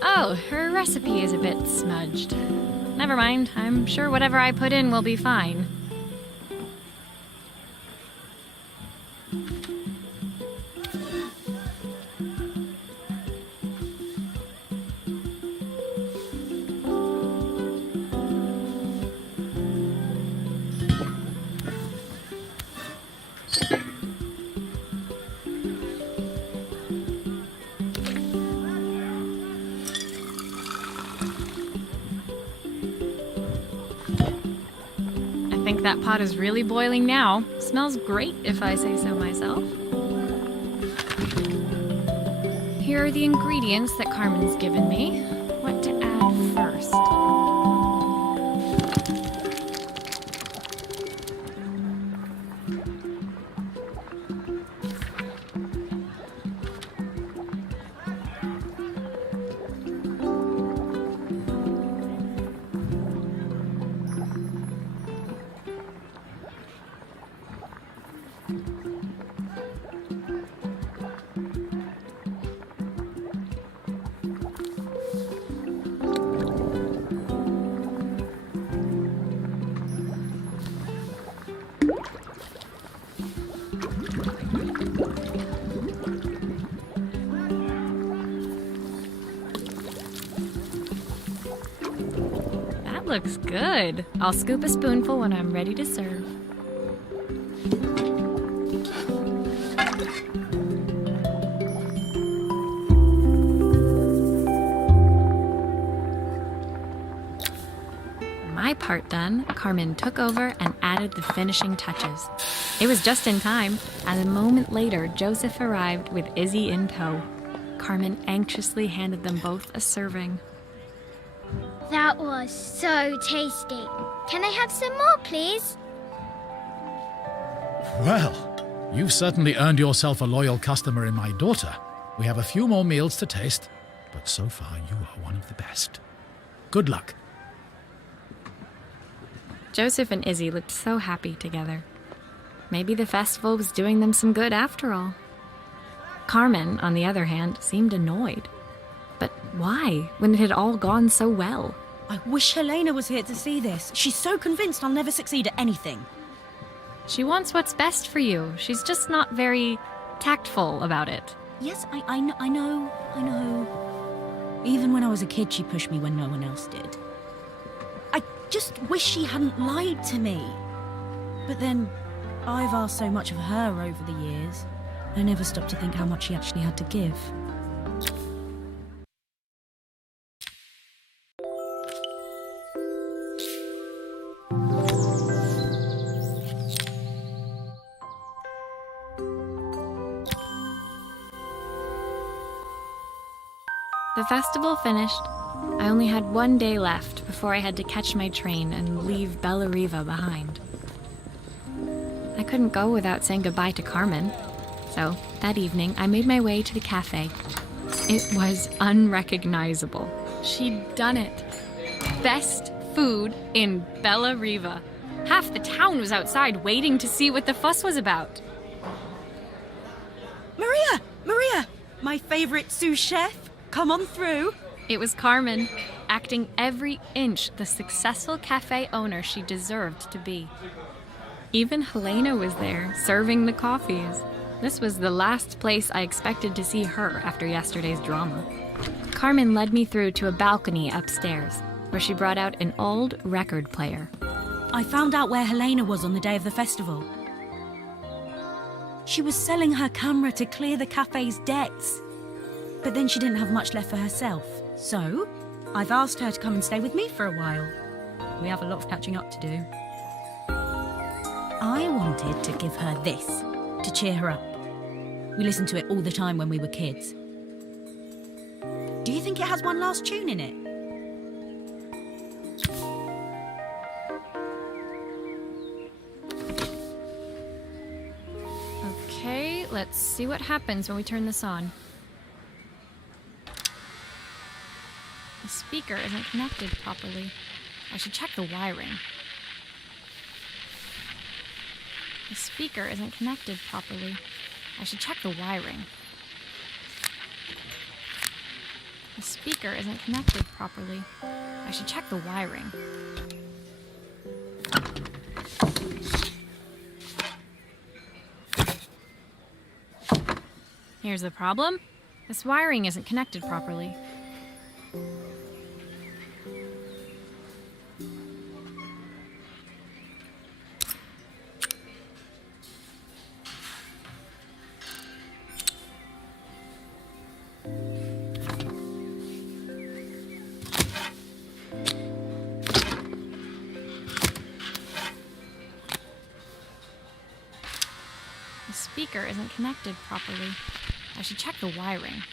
Oh, her recipe is a bit smudged. Never mind, I'm sure whatever I put in will be fine. I think that pot is really boiling now. Smells great if I say so myself. Here are the ingredients that Carmen's given me. What to add first? looks good. I'll scoop a spoonful when I'm ready to serve. My part done, Carmen took over and added the finishing touches. It was just in time, as a moment later, Joseph arrived with Izzy in tow. Carmen anxiously handed them both a serving. That was so tasty. Can I have some more, please? Well, you've certainly earned yourself a loyal customer in my daughter. We have a few more meals to taste, but so far you are one of the best. Good luck. Joseph and Izzy looked so happy together. Maybe the festival was doing them some good after all. Carmen, on the other hand, seemed annoyed. But why, when it had all gone so well? I wish Helena was here to see this. She's so convinced I'll never succeed at anything. She wants what's best for you. She's just not very tactful about it. Yes, I know. Even when I was a kid, she pushed me when no one else did. I just wish she hadn't lied to me. But then, I've asked so much of her over the years. I never stopped to think how much she actually had to give. The festival finished. I only had one day left before I had to catch my train and leave Bellariva behind. I couldn't go without saying goodbye to Carmen. So, that evening, I made my way to the cafe. It was unrecognizable. She'd done it. Best food in Bellariva. Half the town was outside waiting to see what the fuss was about. Maria! My favorite sous chef. Come on through. It was Carmen, acting every inch the successful cafe owner she deserved to be. Even Helena was there, serving the coffees. This was the last place I expected to see her after yesterday's drama. Carmen led me through to a balcony upstairs, where she brought out an old record player. I found out where Helena was on the day of the festival. She was selling her camera to clear the cafe's debts. But then she didn't have much left for herself. So, I've asked her to come and stay with me for a while. We have a lot of catching up to do. I wanted to give her this, to cheer her up. We listened to it all the time when we were kids. Do you think it has one last tune in it? Okay, let's see what happens when we turn this on. The speaker isn't connected properly. I should check the wiring. The speaker isn't connected properly. I should check the wiring. The speaker isn't connected properly. I should check the wiring. Here's the problem. This wiring isn't connected properly. The speaker isn't connected properly. I should check the wiring.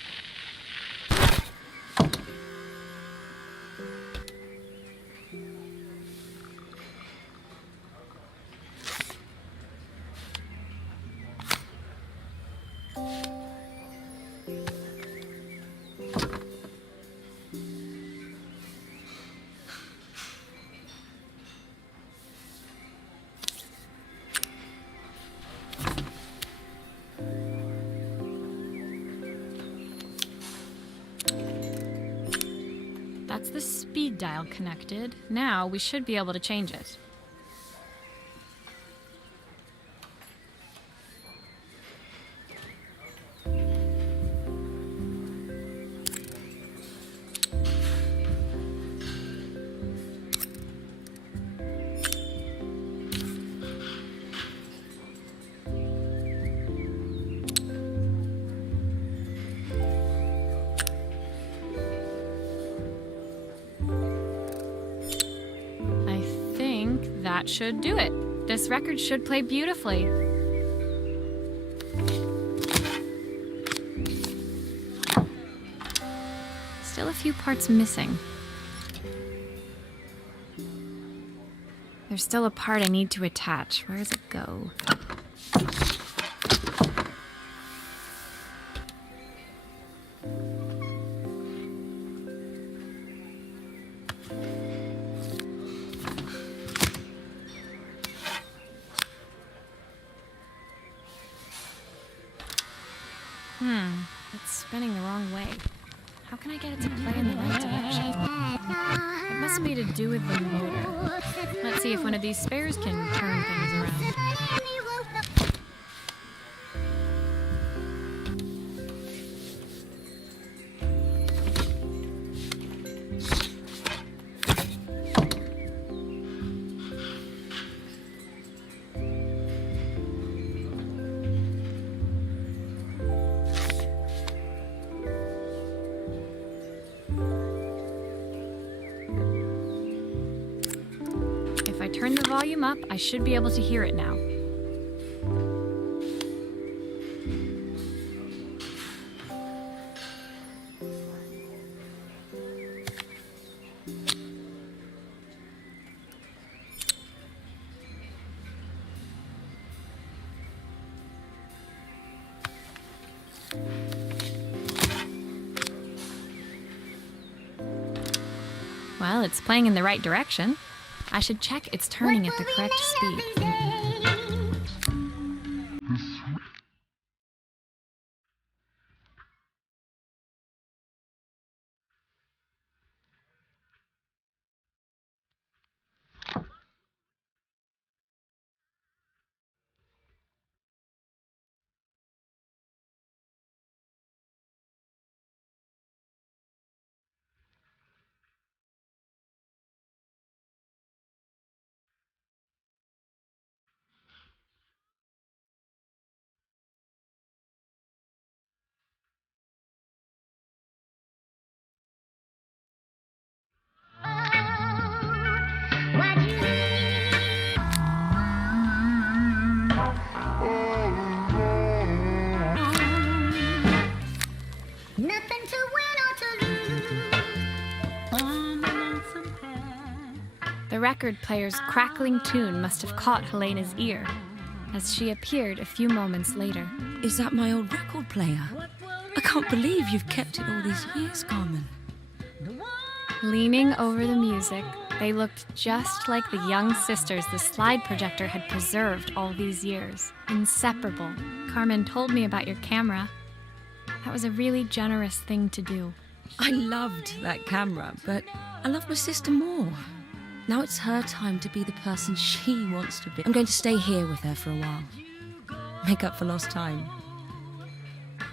That's the speed dial connected. Now we should be able to change it. That should do it. This record should play beautifully. Still a few parts missing. There's still a part I need to attach. Where does it go? It's spinning the wrong way. How can I get it to play in the right direction? It must be to do with the motor. Let's see if one of these spares can turn things around. If I turn the volume up, I should be able to hear it now. Well, it's playing in the right direction. I should check it's turning at the correct speed. Nothing to win or to lose. The record player's crackling tune must have caught Helena's ear, as she appeared a few moments later. Is that my old record player? I can't believe you've kept it all these years, Carmen. Leaning over the music, they looked just like the young sisters the slide projector had preserved all these years. Inseparable. Carmen told me about your camera. That was a really generous thing to do. I loved that camera, but I love my sister more. Now it's her time to be the person she wants to be. I'm going to stay here with her for a while. Make up for lost time.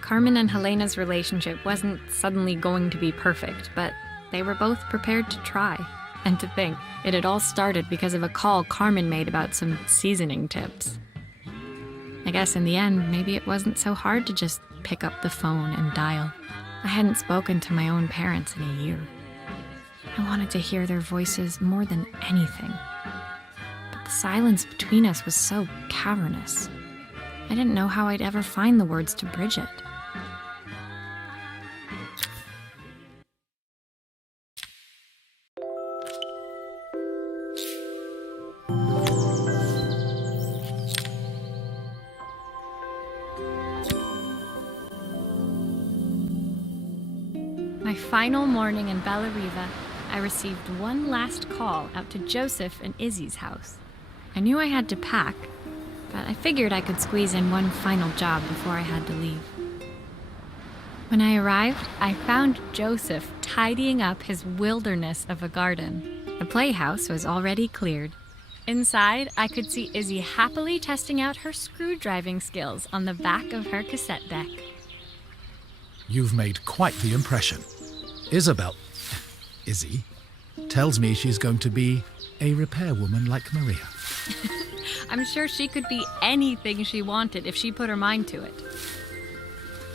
Carmen and Helena's relationship wasn't suddenly going to be perfect, but they were both prepared to try. And to think, it had all started because of a call Carmen made about some seasoning tips. I guess in the end, maybe it wasn't so hard to just pick up the phone and dial. I hadn't spoken to my own parents in a year. I wanted to hear their voices more than anything. But the silence between us was so cavernous. I didn't know how I'd ever find the words to bridge it. My final morning in Beleriva, I received one last call out to Joseph and Izzy's house. I knew I had to pack, but I figured I could squeeze in one final job before I had to leave. When I arrived, I found Joseph tidying up his wilderness of a garden. The playhouse was already cleared. Inside, I could see Izzy happily testing out her screw-driving skills on the back of her cassette deck. You've made quite the impression. Izzy, tells me she's going to be a repairwoman like Maria. I'm sure she could be anything she wanted if she put her mind to it.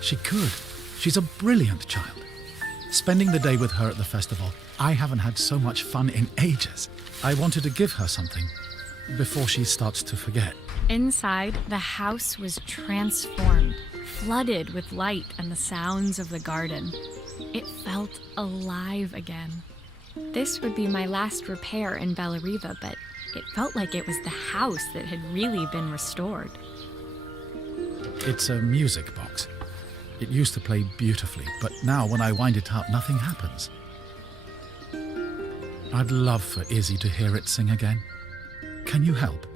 She could. She's a brilliant child. Spending the day with her at the festival, I haven't had so much fun in ages. I wanted to give her something before she starts to forget. Inside, the house was transformed, flooded with light and the sounds of the garden. It felt alive again. This would be my last repair in Bellariva, but it felt like it was the house that had really been restored. It's a music box. It used to play beautifully, but now when I wind it up, nothing happens. I'd love for Izzy to hear it sing again. Can you help?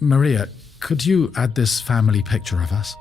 Maria, could you add this family picture of us?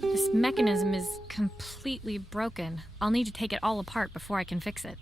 This mechanism is completely broken. I'll need to take it all apart before I can fix it.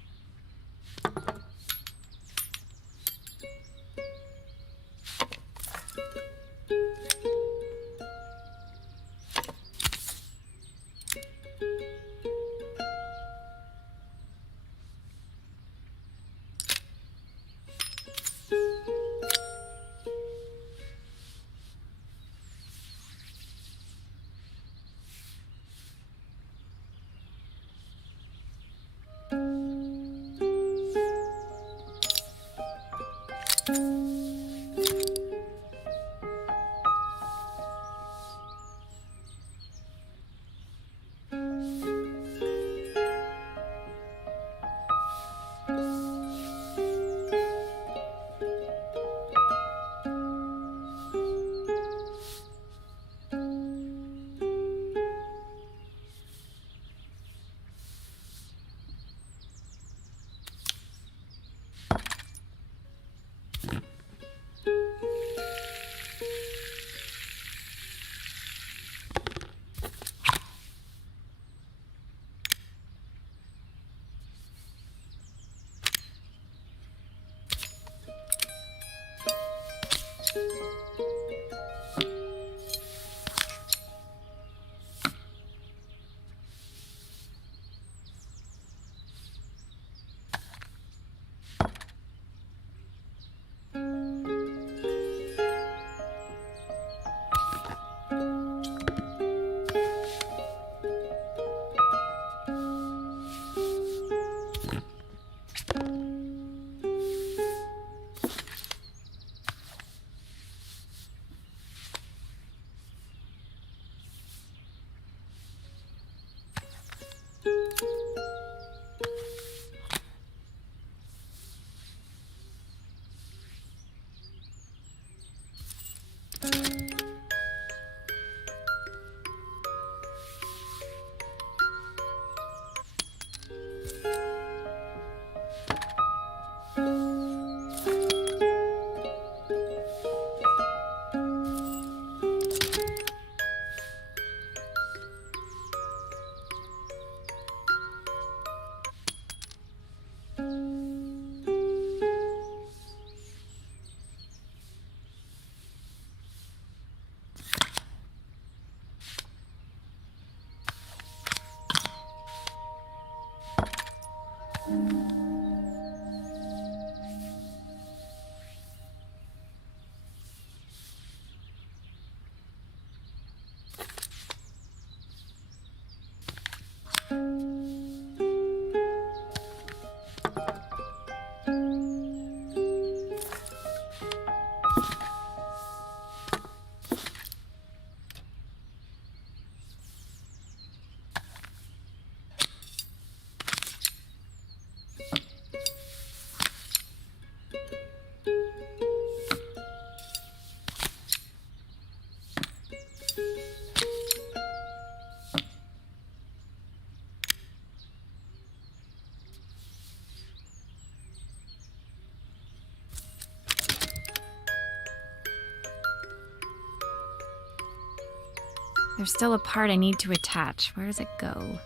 There's still a part I need to attach. Where does it go?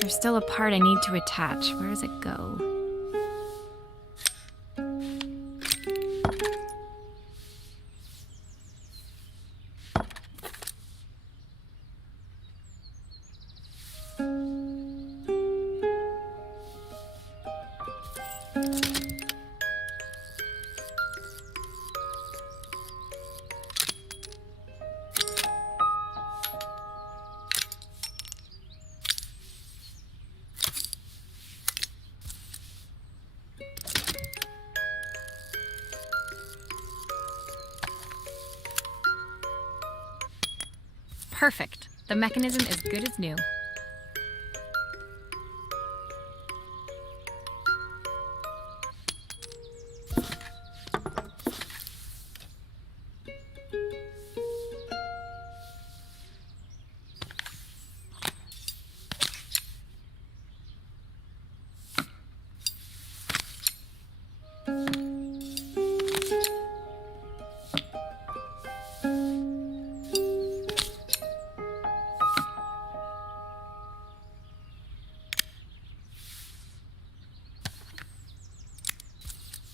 There's still a part I need to attach. Where does it go? Perfect. The mechanism is good as new.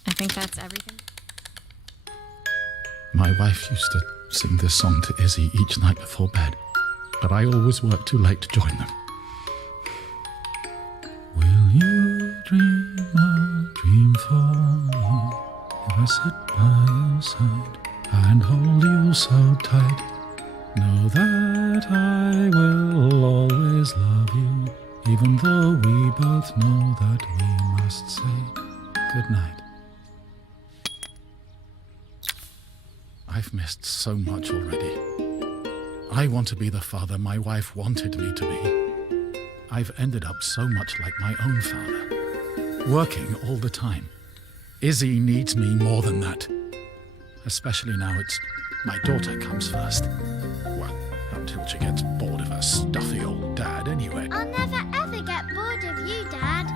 I think that's everything. My wife used to sing this song to Izzy each night before bed, but I always worked too late to join them. Will you dream a dream for me if I sit by your side and hold you so tight? Know that I will always love you, even though we both know that we must say goodnight. I've missed so much already. I want to be the father my wife wanted me to be. I've ended up so much like my own father, working all the time. Izzy needs me more than that. Especially now it's my daughter comes first. Well, until she gets bored of her stuffy old dad anyway. I'll never ever get bored of you, Dad.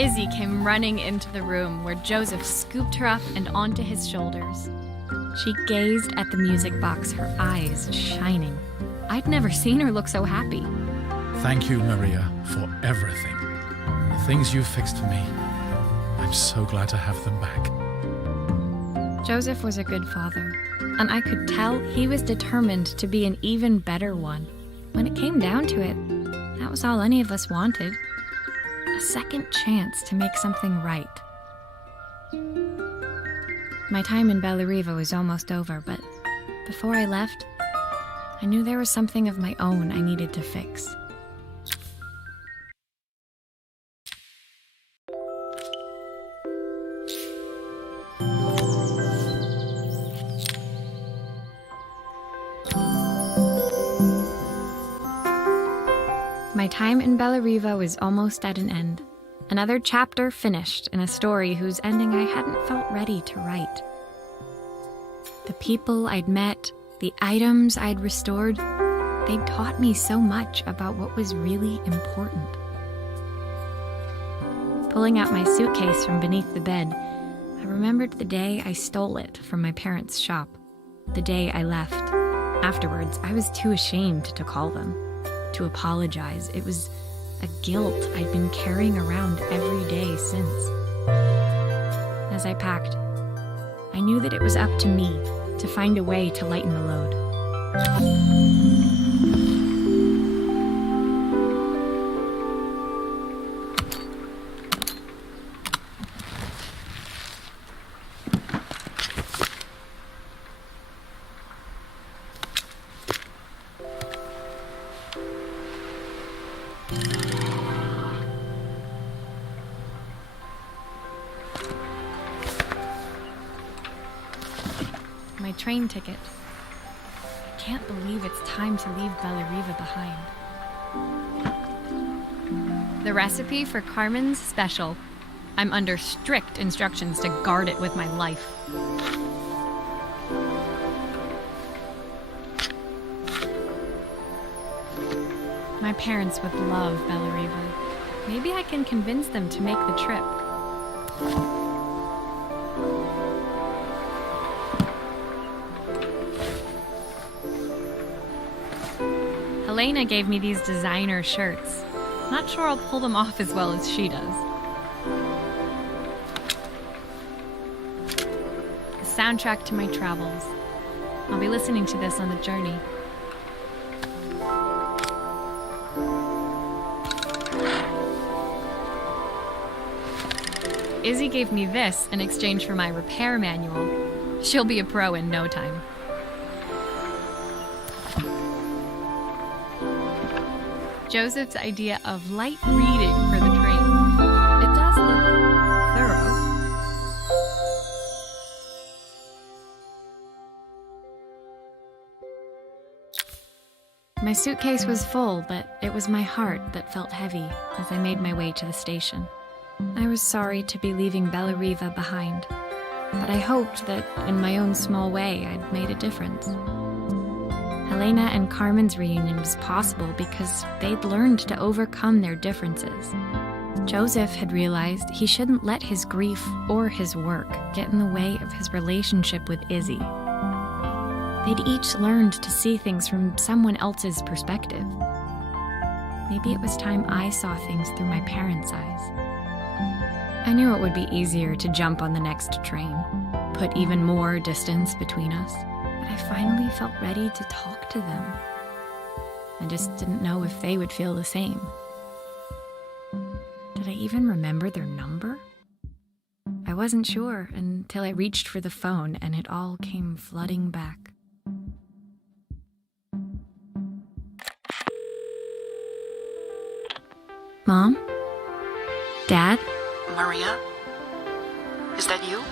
Izzy came running into the room where Joseph scooped her up and onto his shoulders. She gazed at the music box, her eyes shining. I'd never seen her look so happy. Thank you, Maria, for everything. The things you've fixed for me. I'm so glad to have them back. Joseph was a good father, and I could tell he was determined to be an even better one. When it came down to it, that was all any of us wanted. A second chance to make something right. My time in Bellariva was almost over, but before I left, I knew there was something of my own I needed to fix. My time in Bellariva was almost at an end. Another chapter finished in a story whose ending I hadn't felt ready to write. The people I'd met, the items I'd restored, they'd taught me so much about what was really important. Pulling out my suitcase from beneath the bed, I remembered the day I stole it from my parents' shop, the day I left. Afterwards, I was too ashamed to call them. to apologize. It was a guilt I'd been carrying around every day since. As I packed, I knew that it was up to me to find a way to lighten the load. My train ticket. I can't believe it's time to leave Beleriva behind. The recipe for Carmen's special. I'm under strict instructions to guard it with my life. My parents would love Beleriva. Maybe I can convince them to make the trip. Elena gave me these designer shirts. Not sure I'll pull them off as well as she does. The soundtrack to my travels. I'll be listening to this on the journey. Izzy gave me this in exchange for my repair manual. She'll be a pro in no time. Joseph's idea of light reading for the train. It does look thorough. My suitcase was full, but it was my heart that felt heavy as I made my way to the station. I was sorry to be leaving Beleriva behind, but I hoped that in my own small way I'd made a difference. Elena and Carmen's reunion was possible because they'd learned to overcome their differences. Joseph had realized he shouldn't let his grief or his work get in the way of his relationship with Izzy. They'd each learned to see things from someone else's perspective. Maybe it was time I saw things through my parents' eyes. I knew it would be easier to jump on the next train, put even more distance between us. But I finally felt ready to talk to them. I just didn't know if they would feel the same. Did I even remember their number? I wasn't sure until I reached for the phone and it all came flooding back. Mom? Dad? Maria? Is that you?